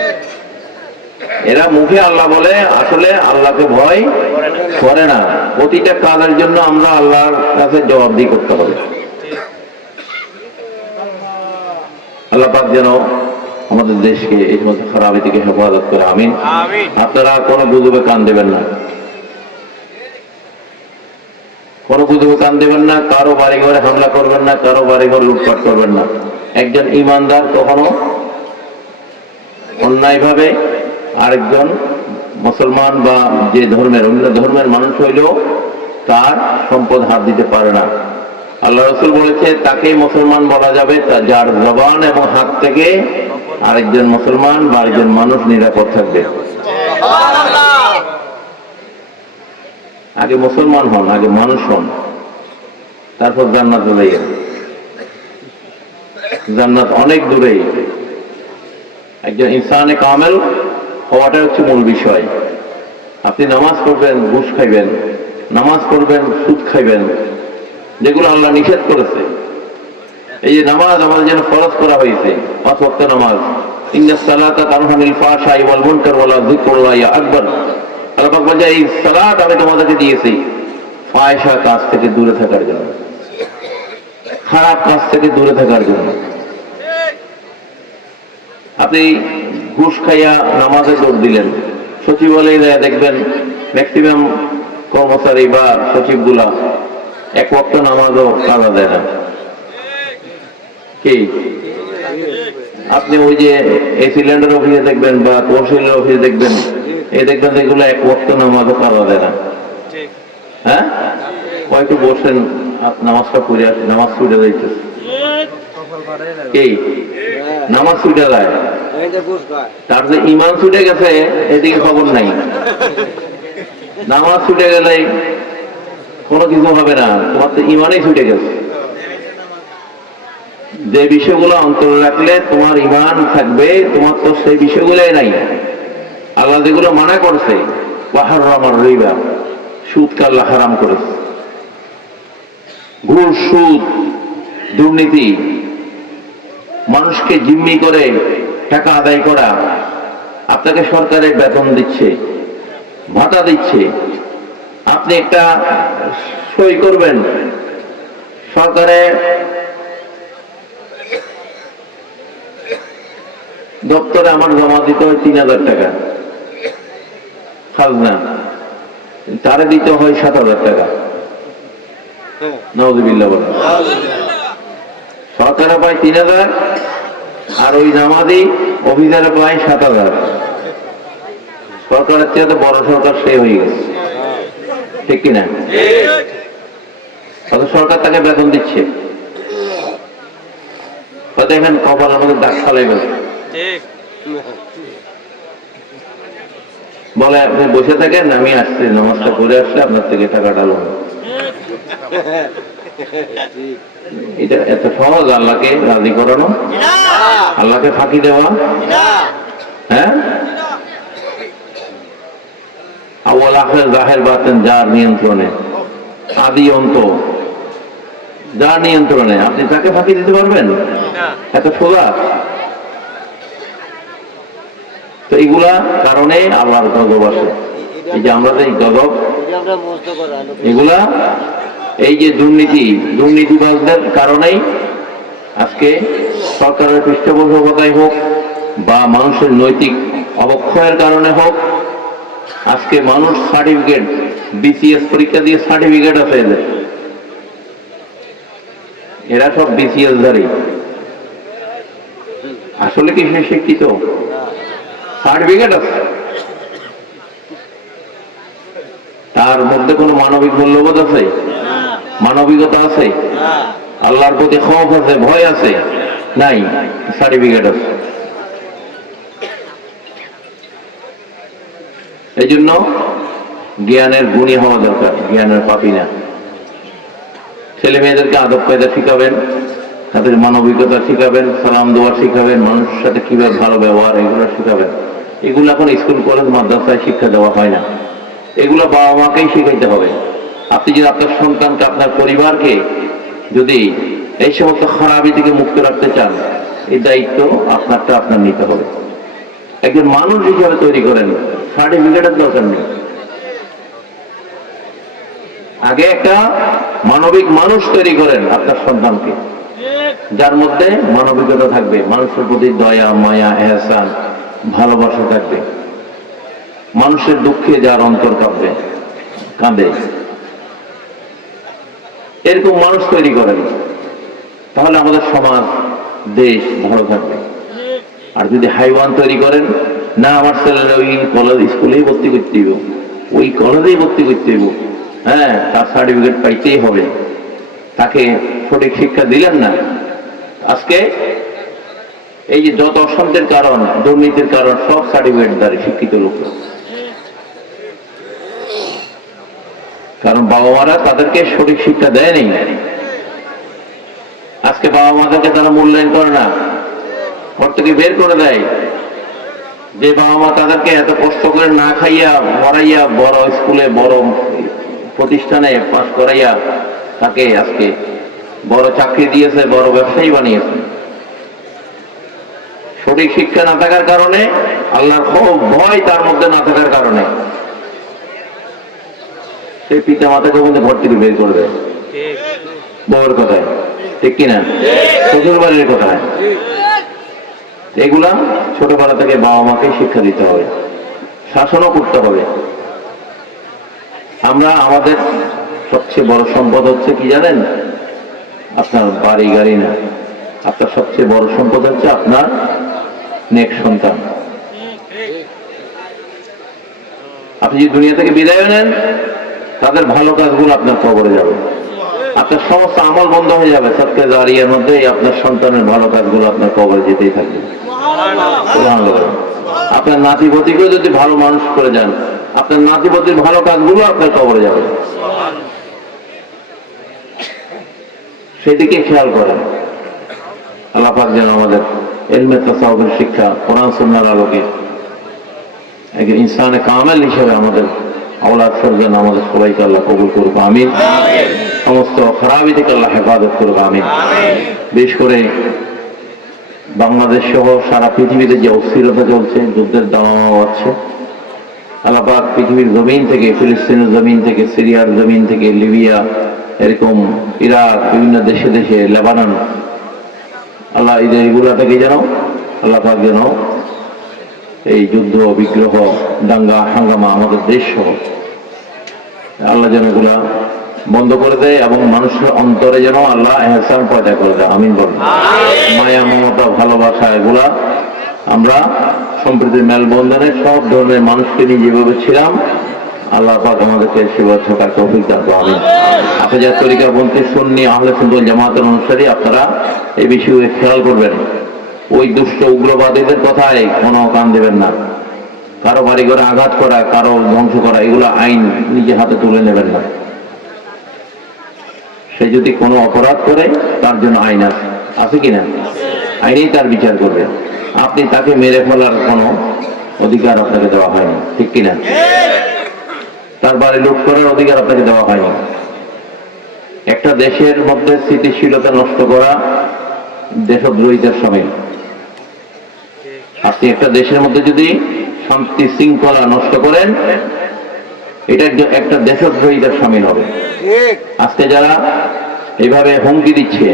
এরা মুখে আল্লাহ বলে, আসলে আল্লাহকে ভয় করে না। প্রতিটা কাজের জন্য আমরা আল্লাহর কাছে জবাবদিহি করতে হবে। আল্লাহ পাক যেন আমাদের দেশকে এই সমস্ত খারাপি থেকে হেফাজত করে, আমিন। আমিন আপনারা কোনো গুজবে কান দেবেন না, কোনো গুজবে কান দেবেন না, কারো বাড়ি ঘরে হামলা করবেন না, কারো বাড়ি ঘর লুটপাট করবেন না। একজন ইমানদার কখনো অন্যায়ভাবে আরেকজন মুসলমান বা যে ধর্মের অন্য ধর্মের মানুষ হইলেও তার সম্পদ হাত দিতে পারে না। আল্লাহ রাসূল বলেছে, তাকেই মুসলমান বলা যাবে যার জবান এবং হাত থেকে আরেকজন মুসলমান বা আরেকজন মানুষ নিরাপদ থাকবে। আগে মুসলমান হন, আগে মানুষ হন, তারপর জান্নাতে যাইয়েন। জান্নাত অনেক দূরেই। একজন ইনসানে কামেল হওয়াটা হচ্ছে মূল বিষয়। আপনি নামাজ পড়বেন, ঘুষ খাইবেন, নামাজ পড়বেন, সুদ খাইবেন, যেগুলো আল্লাহ নিষেধ করেছে। এই যে নামাজ আমাদের যেন ফরজ করা হয়েছে, 5 ওয়াক্ত নামাজ। ইন্নাস সালাতা তানহা আনিল ফাহশাই ওয়াল মুনকার ওয়া যিকরুল্লাহি আকবার। আল্লাহ পাক বলেন, এই সালাত আমি তোমাদেরকে দিয়েছি ফাহিশা কাজ থেকে দূরে থাকার জন্য, খারাপ কাজ থেকে দূরে থাকার জন্য। আপনি ঘুষ খাইয়া নামাজে দৌড় দিলেন, সচিবালয়ে দেখবেন ম্যাক্সিমাম কর্মচারী বা সচিবগুলা 1 ওয়াক্ত নামাজও কাজা দেয় না। কি আপনি ওই যে এই সিলিন্ডার অফিসে দেখবেন বা তহসিলের অফিসে দেখবেন, এই দেখবেন এগুলো 1 ওয়াক্ত নামাজও কাজা দেয় না। হ্যাঁ, হয়তো বসেন, নামাজটা পড়ে আসে, নামাজ ছুটে যাইতেছে। কি নামাজ ছুটে যায়, তার যে ইমান ছুটে গেছে এদিকে খবর নাই। নামাজ ছুটে গেলে কোনো কিছু হবে না, তোমার তো ইমানই ছুটে গেছে। যে বিষয়গুলো অন্তরে রাখলে তোমার ইমান থাকবে, তোমার তো সেই বিষয়গুলোই নাই। আল্লাহ যেগুলো মানা করছে, ওয়াহাররামার রিবা, সুদকে আল্লাহ হারাম করেছে। ঘুষ, সুদ, দুর্নীতি, মানুষকে জিম্মি করে টাকা আদায় করা। আপনাকে সরকারের বেতন দিচ্ছে, ভাতা দিচ্ছে, আপনি একটা সই করবেন, সরকারে দপ্তরে আমার জমা দিতে হয় 3000 টাকা খাজনা, তারে দিতে হয় 7000 টাকা। নাউযুবিল্লাহ বলেন। সরকারে পায় 3000 আর ওই নামাজি অফিসারে পায় 7000। সরকারের চেয়ে বড় সরকার সে হয়ে গেছে, ঠিক কিনা? সরকার তাকে বেতন দিচ্ছে, দেখেন কপালের মধ্যে দাগ ফালাই গেছে। বলে আপনি বসে থাকেন, আমি আসছি, নামাজটা করে আসলে আপনার থেকে টাকাটা লোন। এটা এত সহজ আল্লাহকে রাজি করানো, আল্লাহকে ফাঁকি দেওয়া? হ্যাঁ, আউয়াল আখির জাহির বাতিন যার নিয়ন্ত্রণে, আদি অন্ত যার নিয়ন্ত্রণে, আপনি তাকে ফাঁকি দিতে পারবেন? এত সোজা? তো এইগুলা কারণে আল্লাহর গজব আসে। এই যে আমরা যে গজব, এগুলা এই যে দুর্নীতিবাজদের কারণেই আজকে সরকারের পৃষ্ঠপোষকতায় হোক বা মানুষের নৈতিক অবক্ষয়ের কারণে হোক, আজকে মানুষ সার্টিফিকেট, বিসিএস পরীক্ষা দিয়ে সার্টিফিকেট আছে এদের, এরা সব বিসিএস ধারী। আসলে কি সে শিক্ষিত? সার্টিফিকেট আছে, তার মধ্যে কোনো মানবিক মূল্যবোধ আছে? মানবিকতা আছে? আল্লাহর প্রতি খৌফ আছে, ভয় আছে? নাই, সার্টিফিকেট আছে। এই জন্য জ্ঞানের গুণী হওয়া দরকার, জ্ঞানের পাপী না। ছেলে মেয়েদেরকে আদব কায়দা শিখাবেন, তাদের মানবিকতা শিখাবেন, সালাম দেওয়া শিখাবেন, মানুষের সাথে কিভাবে ভালো ব্যবহার এগুলো শিখাবেন। এগুলো এখন স্কুল কলেজ মাদ্রাসায় শিক্ষা দেওয়া হয় না, এগুলো বাবা মাকেই শিখাইতে হবে। আপনি যদি আপনার সন্তানকে, আপনার পরিবারকে যদি এই সমস্ত খারাপি থেকে মুক্ত রাখতে চান, এই দায়িত্ব আপনারটা আপনার নিতে হবে। একজন মানুষ হিসাবে তৈরি করেন, সার্টিফিকেটের দরকার নেই। আগে একটা মানবিক মানুষ তৈরি করেন আপনার সন্তানকে, যার মধ্যে মানবিকতা থাকবে, মানুষের প্রতি দয়া, মায়া, এহসান, ভালোবাসা থাকবে, মানুষের দুঃখে যার অন্তর কাঁদে, এরকম মানুষ তৈরি করেন, তাহলে আমাদের সমাজ, দেশ ভালো থাকবে। আর যদি হাইওয়ান তৈরি করেন, না আমার ছেলেরা ওই কলেজ স্কুলেই ভর্তি করতে হইব, ওই কলেজেই ভর্তি করতে হইব, হ্যাঁ তার সার্টিফিকেট পাইতেই হবে, তাকে সঠিক শিক্ষা দিলেন না। আজকে এই যে যত অশান্তির কারণ, দুর্নীতির কারণ, সব সার্টিফিকেট দ্বারা শিক্ষিত লোক। কারণ বাবা মারা তাদেরকে সঠিক শিক্ষা দেয়নি। আজকে বাবা মাদেরকে তারা মূল্যায়ন করে না, ঘর থেকে বের করে দেয়। যে বাবা মা তাদেরকে এত কষ্ট করে না খাইয়া পড়াইয়া বড় স্কুলে, বড় প্রতিষ্ঠানে পাস করাইয়া তাকে আজকে বড় চাকরি দিয়েছে, বড় ব্যবসায়ী বানিয়েছে। সঠিক শিক্ষা না থাকার কারণে, আল্লাহর ভয় তার মধ্যে না থাকার কারণে সে পিতা মাতাকে মধ্যে ঘর থেকে বের করে দেয়। বউয়ের কথায়, ঠিক কিনা? শ্বশুর বাড়ির কথায়। এগুলা ছোটবেলা থেকে বাবা মাকে শিক্ষা দিতে হবে, শাসনও করতে হবে। আমরা আমাদের সবচেয়ে বড় সম্পদ হচ্ছে কি জানেন? আপনার বাড়ি গাড়ি না, আপনার সবচেয়ে বড় সম্পদ হচ্ছে আপনার নেক সন্তান। আপনি যদি দুনিয়া থেকে বিদায় নেন, তাদের ভালো কাজগুলো আপনার কবরে যাবে, আপনার সমস্ত আমল বন্ধ হয়ে যাবে। সৎকার জারিয়ার মধ্যে আপনার সন্তানের ভালো কাজগুলো আপনার কবরে যেতেই থাকবে। আপনার নাতিপতিকেও যদি ভালো মানুষ করে যান, আপনার নাতিপতির ভালো কাজগুলো আপনার কবরে যাবে। সেদিকে খেয়াল করেন। আল্লাহ পাক যেন আমাদের ইলমে তাসাউফের শিক্ষা, কোরআন সুন্নাহর আলোকে একজন ইনসানে কামেল হিসেবে আমাদের আওলাদ সরজান, আমাদের সবাইকে আল্লাহ কবুল করুক, আমিন। সমস্ত খারাপি থেকে আল্লাহ হেফাজত করুক, আমিন। বিশেষ করে বাংলাদেশ সহ সারা পৃথিবীতে যে অস্থিরতা চলছে, যুদ্ধের দাওয়া আছে, আল্লাহ পাক পৃথিবীর জমিন থেকে, ফিলিস্তিনের জমিন থেকে, সিরিয়ার জমিন থেকে, লিবিয়া, এরকম ইরাক, বিভিন্ন দেশে দেশে, লেবানন, আল্লাহ এইগুলা থেকে যেন আল্লাহ পাক যেন এই যুদ্ধ, বিগ্রহ, দাঙ্গা হাঙ্গামা আমাদের দেশ সহ আল্লাহ যেন এগুলা বন্ধ করে দেয়, এবং মানুষের অন্তরে যেন আল্লাহ এহসান পয়দা করে দেয়, আমিন বলেন। মায়া, মমতা, ভালোবাসা, এগুলা আমরা সম্প্রীতির মেলবন্ধনে সব ধরনের মানুষকে নিয়ে যেভাবে ছিলাম, আল্লাহ পাক আমাদেরকে সেবা থাকার তৌফিক দান করুন, আমিন। আপনি যারা তরিকাপন্থী, সুন্নি, আহলে সুন্নাত ওয়াল জামাতের অনুসারী, আপনারা এই বিষয়ে খেয়াল করবেন। ওই দুষ্ট উগ্রবাদীদের কথায় কোনো কান দেবেন না। কারো বাড়ি ঘরে আঘাত করা, কারো ধ্বংস করা, এগুলো আইন নিজে হাতে তুলে নেবেন না। সে যদি কোনো অপরাধ করে, তার জন্য আইন আছে কিনা? আইনেই তার বিচার করবে। আপনি তাকে মেরে ফেলার কোনো অধিকার আপনাকে দেওয়া হয়নি, ঠিক কিনা? তার বাড়ি লুট করার অধিকার আপনাকে দেওয়া হয়নি। একটা দেশের মধ্যে স্থিতিশীলতা নষ্ট করা দেশদ্রোহিতার সামিল। আপনি একটা দেশের মধ্যে যদি শান্তি শৃঙ্খলা নষ্ট করেন, এটা একটা দেশদ্রোহিতার সামিল হবে। আজকে যারা এইভাবে হুমকি দিচ্ছে,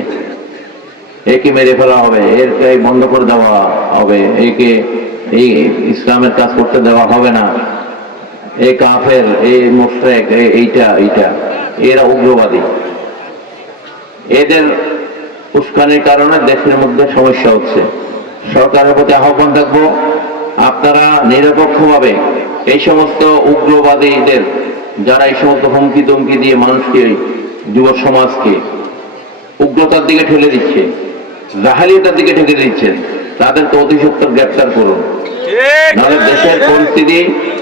একে মেরে ফেলা হবে, এরকে বন্ধ করে দেওয়া হবে, একে এই ইসলামের কাজ করতে দেওয়া হবে না, এই কাফের, এই মুশরিক, এইটা এরা উগ্রবাদী, এদের উস্কানির কারণে দেশের মধ্যে সমস্যা হচ্ছে। সরকারের প্রতি আহ্বান থাকবো, আপনারা নিরপেক্ষভাবে এই সমস্ত উগ্রবাদীদের, যারা এই সমস্ত হুমকি দমকি দিয়ে মানুষকে, যুব সমাজকে উগ্রতার দিকে ঠেলে দিচ্ছে, জাহেলিয়াতের দিকে ঠেলে দিচ্ছেন, তাদেরকে অতি সত্বর গ্রেপ্তার করুন। নাহলে দেশের পরিস্থিতি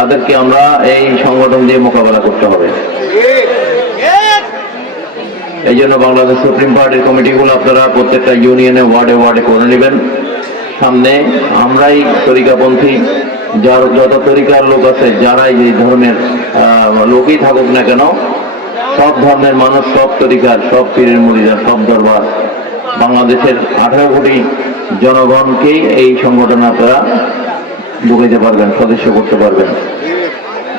তাদেরকে আমরা এই সংগঠন দিয়ে মোকাবেলা করতে হবে। এই জন্য বাংলাদেশ সুপ্রিম পার্টির কমিটিগুলো আপনারা প্রত্যেকটা ইউনিয়নে ওয়ার্ডে ওয়ার্ডে করে নেবেন। সামনে আমরাই তরিকাপন্থী যার যত তরিকার লোক আছে, যারাই এই ধরনের লোকই থাকুক না কেন, সব ধর্মের মানুষ, সব তরিকার, সব পীরের মুরিদা, সব দরবার, বাংলাদেশের 18 কোটি জনগণকেই এই সংগঠনে আপনারা ঢুকাইতে পারবেন, সদস্য করতে পারবেন।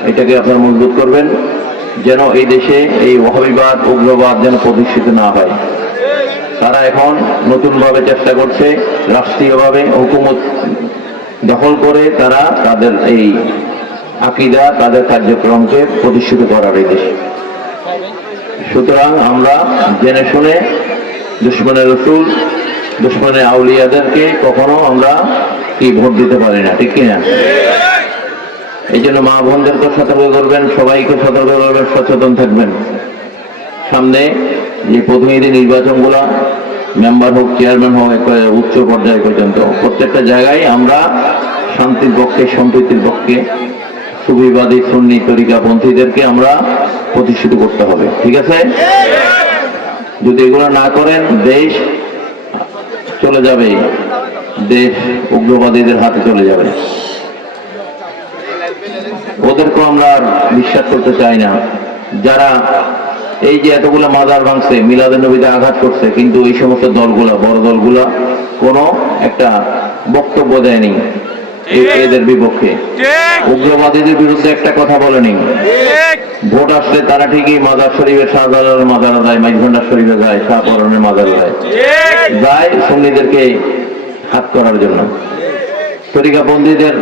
এটাকে আপনারা মজবুত করবেন যেন এই দেশে এই ওয়াহাবিবাদ, উগ্রবাদ যেন প্রতিষ্ঠিত না হয়। তারা এখন নতুনভাবে চেষ্টা করছে রাষ্ট্রীয়ভাবে হুকুমত দখল করে তারা তাদের এই আকীদা, তাদের কার্যক্রমকে প্রতিষ্ঠিত করার এই দেশে। সুতরাং আমরা জেনে শুনে দুশমনের রসুল, দুশমনের আউলিয়াদেরকে কখনো আমরা কি ভোট দিতে পারি না, ঠিক কিনা? এই জন্য মা বোনদেরকে সতর্ক করবেন, সবাইকে সতর্ক করবেন, সচেতন থাকবেন। সামনে যে প্রতিনিধি নির্বাচনগুলা, মেম্বার হোক, চেয়ারম্যান হোক, উচ্চ পর্যায়ে পর্যন্ত প্রত্যেকটা জায়গায় আমরা শান্তির পক্ষে, সম্প্রীতির পক্ষে সুফিবাদী সুন্নি তরিকাপন্থীদেরকে আমরা প্রতিষ্ঠিত করতে হবে, ঠিক আছে? যদি এগুলো না করেন দেশ চলে যাবে, দেশ উগ্রবাদীদের হাতে চলে যাবে। ওদেরকেও আমরা বিশ্বাস করতে চাই না। যারা এই যে এতগুলো মাজার ভাঙছে, মিলাদের নবীতে আঘাত করছে, কিন্তু এই সমস্ত দলগুলা, বড় দলগুলা কোনো একটা বক্তব্য দেয়নি এদের বিপক্ষে, উগ্রবাদীদের বিরুদ্ধে একটা কথা বলেনি। ভোট আসলে তারা ঠিকই মাজার শরীফে, শাহজালালের মাজারে যায়, মাইজভান্ডার শরীফে যায়, শাহপরানের মাজারে যায়, সুন্নিদেরকে হাত করার জন্য, তরিকাপন্থীদের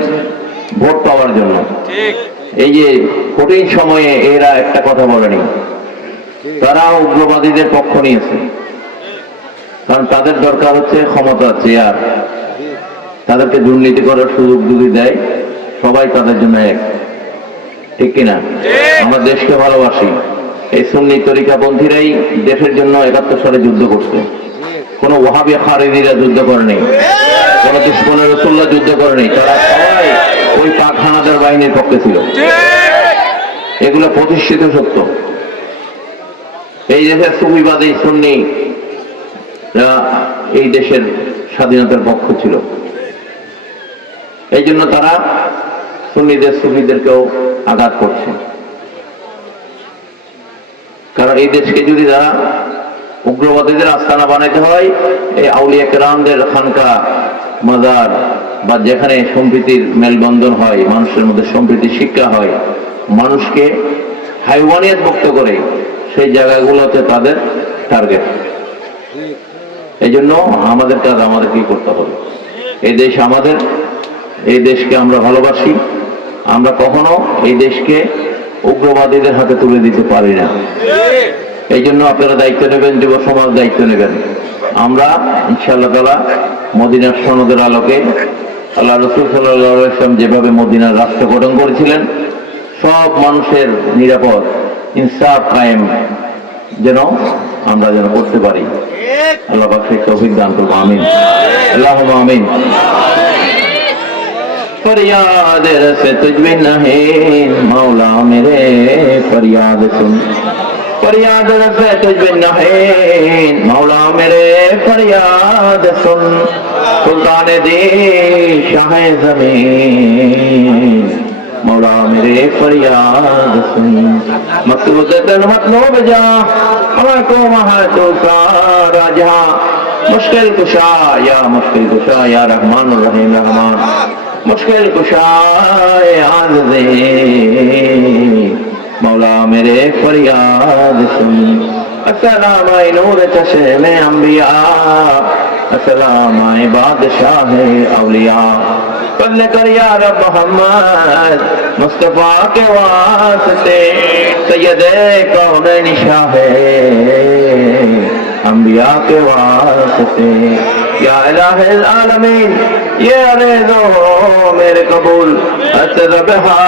ভোট পাওয়ার জন্য। এই যে কঠিন সময়ে এরা একটা কথা বলেনি, তারা উগ্রবাদীদের পক্ষ নিয়েছে, কারণ তাদের দরকার হচ্ছে ক্ষমতা, চেয়ার। তাদেরকে দুর্নীতি করার সুযোগ যদি দেয়, সবাই তাদের জন্য এক, ঠিক কিনা? আমরা দেশকে ভালোবাসি। এই সুন্নি তরিকাপন্থীরাই দেশের জন্য 71 সালে যুদ্ধ করছে। কোন ওয়াহাবি খারেজিরা যুদ্ধ করেনি, কোন দুশমনের রাসূলুল্লাহ যুদ্ধ করেনি। তারা সবাই ওই পাক হানাদার বাহিনীর পক্ষে ছিল। এগুলো প্রতিষ্ঠিত সত্য। এই দেশের সুফিবাদী সুন্নি এই দেশের স্বাধীনতার পক্ষ ছিল। এই জন্য তারা সুন্নিদের, সুফিদেরকেও আঘাত করছে। কারণ এই দেশকে যদি তারা উগ্রবাদীদের আস্তানা বানাইতে হয়, এই আউলিয়া কেরামদের খানকা, মাজার বা যেখানে সম্প্রীতির মেলবন্ধন হয়, মানুষের মধ্যে সম্প্রীতির শিক্ষা হয়, মানুষকে হাইওয়ানিয়ত মুক্ত করে, সেই জায়গাগুলোতে তাদের টার্গেট। এই জন্য আমাদের কাজ আমাদের কি করতে হবে? এই দেশ আমাদের, এই দেশকে আমরা ভালোবাসি। আমরা কখনো এই দেশকে উগ্রবাদীদের হাতে তুলে দিতে পারি না। এই জন্য আপনারা দায়িত্ব নেবেন, যুব সমাজ দায়িত্ব নেবেন। আমরা ইনশাআল্লাহ তাআলা মদিনার সনদের আলোকে, আল্লাহ রাসূল সাল্লাল্লাহু আলাইহি ওয়াসাল্লাম যেভাবে মদিনার রাষ্ট্র গঠন করেছিলেন, সব মানুষের নিরাপদ, ইনসাফ কায়েম যেন আমরা যেন করতে পারি। আল্লাহ পাক সেই তৌফিক দান করুন, আমিন, আল্লাহুম্মা আমিন। फरियाद से तुझ में नहीं मौला मेरे फरियाद सुन, फरियाद से तुझ में नहीं मौला मेरे फरियाद सुन, सुल्तान दी शाह ज़मीन मौला मेरे फरियाद सुन, मकसूद तन मतलूब जा हमको वहाँ तो का राजा, मुश्किल कुशा या रहमान रहीम रहमान, मुश्किल कुशाए आज़-ए मौला मेरे फरियाद सुन, अस्सलाम आए नूर चश्मे अंबिया, अस्सलाम आए बादशाह औलिया, फज़ल कर या रब मोहम्मद मुस्तफा के वास्ते, सैयदे कौनैन शाहे अंबिया के वास्ते, या इलाहिल आलमीन ये अरेज़ो मेरे कबूल अतरबहा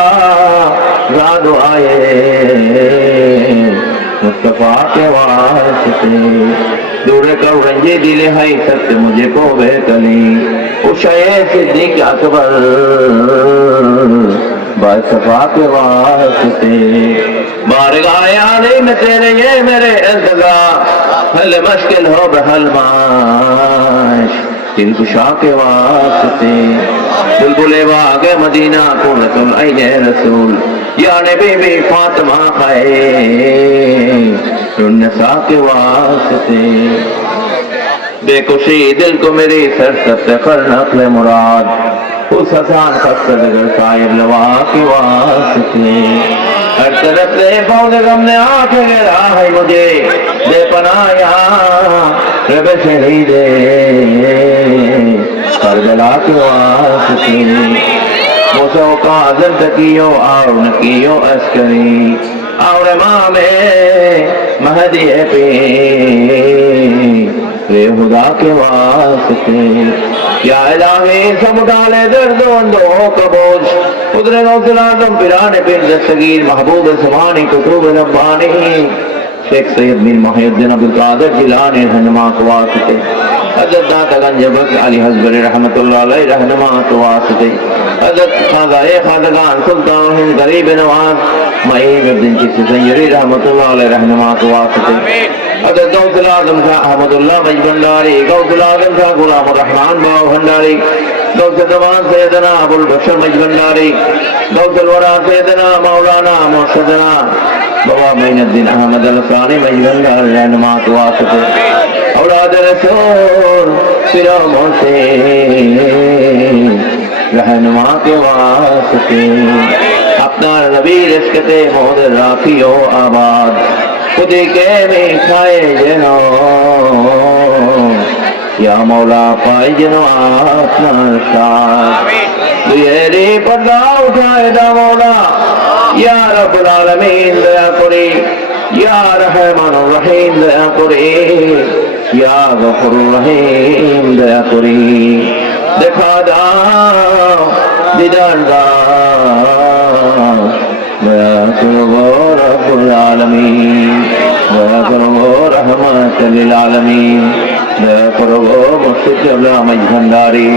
ज़ादु आए मुस्तफा के वास्ते, दूर कर रंजे दिले है सत्य मुझे को बेकली, उशाए सिद्दीक़ अकबर बासफा के वास्ते बारगाह आने में तेरे ये मेरे इल्तिजा हल मुश्किल हो बहल माश दिल खुशा के वास्ते बुलबुले बागे मदीना कुर्रतुल ऐने रसूल या नबी फातिमा खैरुन्निसा के वास्ते बेकुशी दिल को मेरी सरसत कर नक़्ल मुराद उस हसान खस्तर शायर लवा के वास्ते हर तरफ से बहुत गम ने आंख गिरा है मुझे बेपनाया रब शहीदे करबला के वास्ते मुझो का जिंदगियो और नकियो अस्करी और मामे महदी पे रे खुदा के वास्ते या इलाही सब डाले दर्द अंदो का बोझ उधर नौजलादम पिराने पिन दस्तगीर महबूब ज़मानी कुतुब रब्बानी शेख सैयद मीर मोहिउद्दीन अब्दुल कादिर जिलानी रहनुमा के वास्ते हज़रत दाता गंज बख्श अली हज़रत रहमतुल्लाह अलैह रहनुमा के वास्ते हज़रत ख़ाज़ाए ख़ाज़गान सुल्तान हिंद गरीब नवाज मईनुद्दीन चिश्ती सैयरी रहमतुल्लाह अलैह रहनुमा के वास्ते हज़रत गौसुल आज़म शाह अहमदुल्लाह मजबंदारी गौसुल आज़म शाह गुलाम रहमान बाव भंडारी गौसुल जमान सैयदना अबुल बशर मजबंदारी गौसुल वरा सैयदना मौलाना मुर्शदना बाबा मोइनुद्दीन अहमद अलसानी मजबंदारी रहनुमा के वास्ते औलाद रसूल फिरौन से रहनुमा के वास्ते अपना नबी रिश्कते मोद राखियो आबाद खुदी के मिठाए जनो या मौला पाए जनो आसमान साथ दुएरे पर्दा उठाए दा मौला या रब्बुल आलमीन दया करे या रहमानुर रहीम दया करे या गफुरुर रहीम दया करे देखा दाओ दीदार दाओ दया करो रब्बुल आलमीन दया करो रहमत लिल आलमीन दया करो मुर्शिद क़िबला मजबंदारी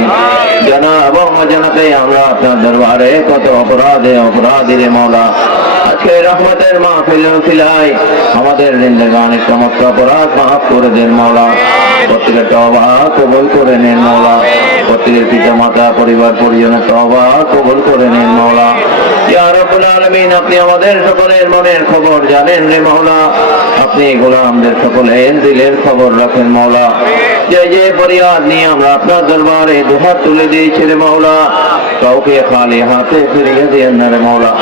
जनाब जनते আমরা আপনার দরবারে কত অপরাধী রে মওলা আজকে রহমতের মাহফিল ছিলাই আমাদের জিন্দেগানের সমস্ত অপরাধ মাফ করে দেন মওলা প্রত্যেকের তওবা কবুল করে নেন মওলা প্রত্যেকের পিতা মাতা পরিবার পরিজনের তওবা কবুল করে নেন মওলা ইয়া রাব্বুল আলামিন আপনি আমাদের সকলের মনের খবর জানেন রে মওলা আপনি গোলামদের সকলের দিলের খবর রাখেন মওলা যে যে ফরিয়াদ নিয়ে আমরা আপনার দরবারে দুহাত তুলে দিয়েছি রে মওলা কাউকে খালি হাতে ফিরিয়ে দিয়েন না রে মওলা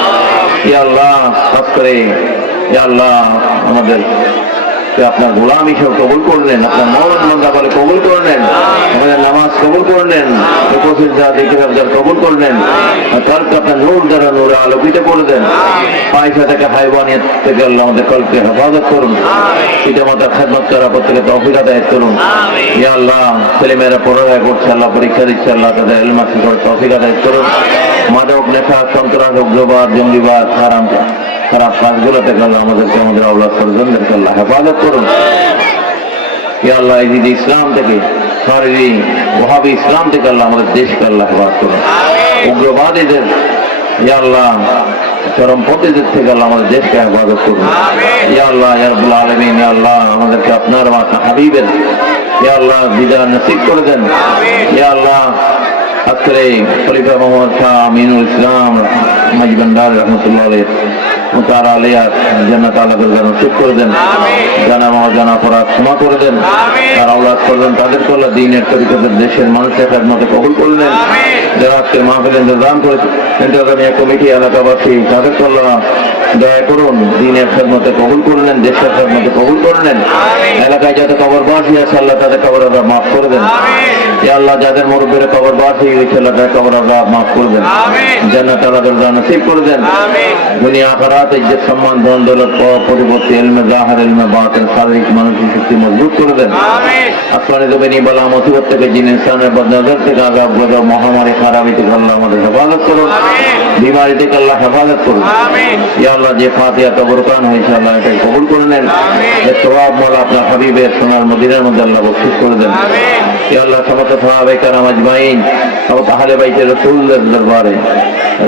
ইয়া আল্লাহ খাস করে ইয়া আল্লাহ আমাদের আপনার গোলাম হিসেবে কবুল করলেন আপনার মওলানা বান্দা বলে কবুল করলেন আমাদের নামাজ কবুল করলেন উপস্থিত যা দেখে আপনার কবুল করলেন কলকে আপনার নূর দ্বারা নূরে আলোকিত করে দেন পয়সা থেকে হাইওয়ানিয়ত থেকে আল্লাহ আমাদের কলকে হেফাজত করুন পিতা মাতার খেদমত করা প্রত্যেকে তৌফিক আদায় করুন ইয়া আল্লাহ ছেলেমেয়েরা পড়ালেখা করছে আল্লাহ পরীক্ষা দিচ্ছে আল্লাহ তাদের ইলম হাসিল করে তৌফিক আদায় করুন মাদক নেশা সন্ত্রাস উগ্রবাদ জঙ্গিবাদ খারাপ কাজগুলো থেকে আল্লাহ আমাদেরকে আমাদের আওলাদ সন্তানদেরকে আল্লাহ হেফাজত করুন ইয়া আল্লাহ এই দিদি ইসলাম থেকে সারি ওয়াহাবি ইসলাম থেকে আল্লাহ আমাদের দেশকে আল্লাহ হেফাজত করুন উগ্রবাদীদের ইয়া আল্লাহ চরমপন্থীদের থেকে আল্লাহ আমাদের দেশকে হেফাজত করুন ইয়া আল্লাহ ইয়া রাব্বুল আলামিন ইয়া আল্লাহ আমাদেরকে আপনার হাবিবের ইয়া আল্লাহ দিদার নসিব করে দেন ইয়া আল্লাহ আজকে খলিফা মোহাম্মদ শাহ আমিনুল ইসলাম মজবন্দার রহমতুল্লাহ আলাইহি মুতারা আলিয়া জান্নাত আল্লাহ নসিব করে দেন জানা মহাজানা অপরাধ ক্ষমা করে দেন তার আওলাদ করলেন তাদেরকে আল্লাহ দ্বীনের তরিকতের দেশের মানুষের খেদমতে কবুল করলেন যারা আজকে মাহফিল ইন্তজাম করে ইন্তজামিয়া কমিটি এলাকাবাসী তাদেরকে আল্লাহ দয়া করুন দ্বীনের খেদমতে কবুল করলেন দেশের খেদমতে কবুল করলেন এলাকায় যত কবরবাসী আছে আল্লাহ তাদের কবর আল্লাহ মাফ করে দেন ইয়া আল্লাহ যাদের মুরব্বিরা কবরবাসী হয়েছে আল্লাহ তাদের কবর আল্লাহ মাফ করে দেন জান্নাত আল্লাহ নসিব করে দেন দুনিয়া আখিরাত ইজ্জত সম্মান ধন দৌলত পরিবর্তে ইলমে জাহির ইলমে বাতিন শারীরিক মানসিক শক্তি মজবুত করে দেন আসমানে জমিনে বালা মুসিবত থেকে জিন ইনসানের বদনজর থেকে আযাব গজব মহামারী খারাপি থেকে আল্লাহ আমাদের হেফাজত করুন বিমারি থেকে আল্লাহ হেফাজত করুন ইয়া আল্লাহ যে ফাতিহা তবরকান হয়েছে আল্লাহ এটাকে কবুল করে নেন এর সওয়াব মাল আপনার হাবিবের সোনার মদিনার মধ্যে আল্লাহ বখশিশ করে দেন ইয়া আল্লাহ সমস্ত সাহাবায়ে কেরাম আজমাইন, সমস্ত আহলে বাইতে রাসূলের দরবারে,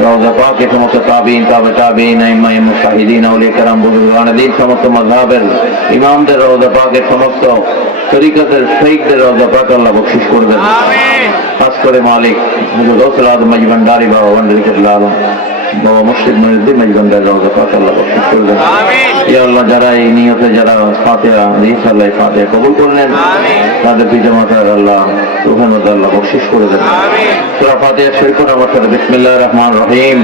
রওজা পাকে সমস্ত তাবিঈন, তাবিঈন, আইম্মায়ে মুজতাহিদিন, আউলিয়া কেরাম, বুজুর্গান দ্বীন, সমস্ত মাযহাবের ইমামদের রওজা পাকে, সমস্ত তরিকতের শাইখদের রওজা পাকে আল্লাহ বখশিশ করে দেন। খাস করে মালিক হুজুর গৌসুল আযম মাইজি ভান্ডারী বাবা ভান্ডারী কেবলা আলম, বাবা মুর্শিদ মঈনুদ্দিন মাইজি ভান্ডারী রওজা পাকে আল্লাহ বখশিশ করে দেন। ইয়া আল্লাহ, যারা এই নিয়তে যারা ফাতিহা দিয়েছে আল্লাহ ফাতিহা কবুল করলেন, তাদের পিতা মাতার আল্লাহ রূহের মধ্যে আল্লাহ বখশিশ করে দেন। সূরা ফাতিহা শরীফ আমার সাথে বিসমিল্লাহির রহমানির রহিম,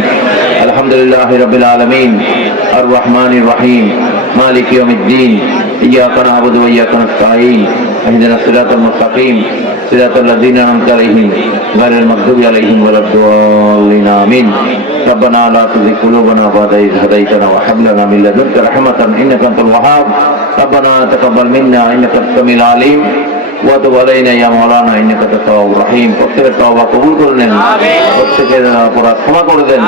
আলহামদুলিল্লাহি রাব্বিল আলামিন, আর রহমানির রহিম, মালিকি ইয়াউমিদ্দিন, ইয়্যাকা না'বুদু ওয়া ইয়্যাকা নাস্তাঈন, ইহদিনাস সিরাতাল মুস্তাকিম, সিরাতাল লাযীনা আন'আমতা আলাইহিম গায়রিল মাগদুবি আলাইহিম ওয়ালাদ-দাল্লিন, আমিন। ربنا لا تزغ قلوبنا بعد إذ هديتنا وهب لنا من لدنك رحمة إنك أنت الوهاب ربنا تقبل منا إنك أنت السميع العليم وتب علينا يا مولانا إنك أنت التواب الرحيم। প্রত্যেকের তওবা কবুল করে নেন, প্রত্যেকের অপরাধ ক্ষমা করে দেন।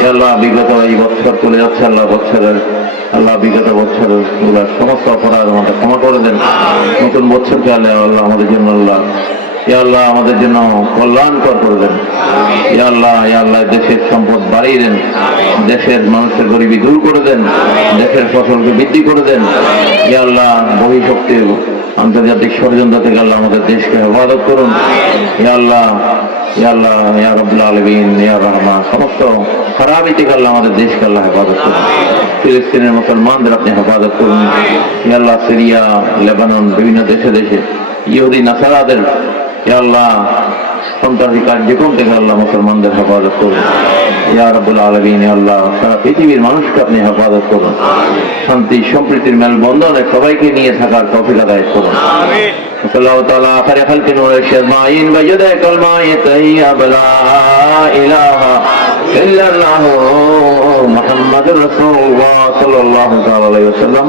ইয়া আল্লাহ, বিগত এই বছর চলে যাচ্ছে আল্লাহ, বছরের আল্লাহ বিগত বছরের সমস্ত অপরাধ আমাদের ক্ষমা করে দেন। নতুন বছরকে আল্লাহ আমাদের জন্য আল্লাহ ইয়া আল্লাহ আমাদের জন্য কল্যাণকর করে দেন। ইয়া আল্লাহ দেশের সম্পদ বাড়িয়ে দেন, দেশের মানুষের গরিবী দূর করে দেন, দেশের ফসলকে বৃদ্ধি করে দেন। ইয়া আল্লাহ, বহিঃশক্তির আন্তর্জাতিক ষড়যন্ত্র থেকে আল্লাহ আমাদের দেশকে হেফাজত করুন। ইয়া আল্লাহ ইয়া রাব্বুল আলামিন, ইয়া রহমান, সমস্ত খারাপি থেকে আল্লাহ আমাদের দেশকে আল্লাহ হেফাজত করুন। ফিলিস্তিনের মুসলমানদের আপনি হেফাজত করুন। ইয়া আল্লাহ, সিরিয়া, লেবানন, বিভিন্ন দেশে দেশে ইহুদি নাসারাদের ইয়া আল্লাহ সন্ত্রাসী কার্যক্রম থেকে আল্লাহ মুসলমানদের হেফাজত করুন। ইয়া রাব্বুল আলামিন, ইয়া আল্লাহ সারা পৃথিবীর মানুষকে আপনি হেফাজত করুন। শান্তি সম্প্রীতির মেলবন্ধনে সবাইকে নিয়ে থাকার তৌফিক আদায় করুন। আমিন। সাল্লাল্লাহু তাআলা আখির খালকি নূরে শারমাইন বাজদে কালমায়ে তাইয়্যিবা লা ইলাহা ইল্লাল্লাহু মুহাম্মাদুর রাসূলুল্লাহ সাল্লাল্লাহু তাআলা আলাইহি ওয়াসাল্লাম।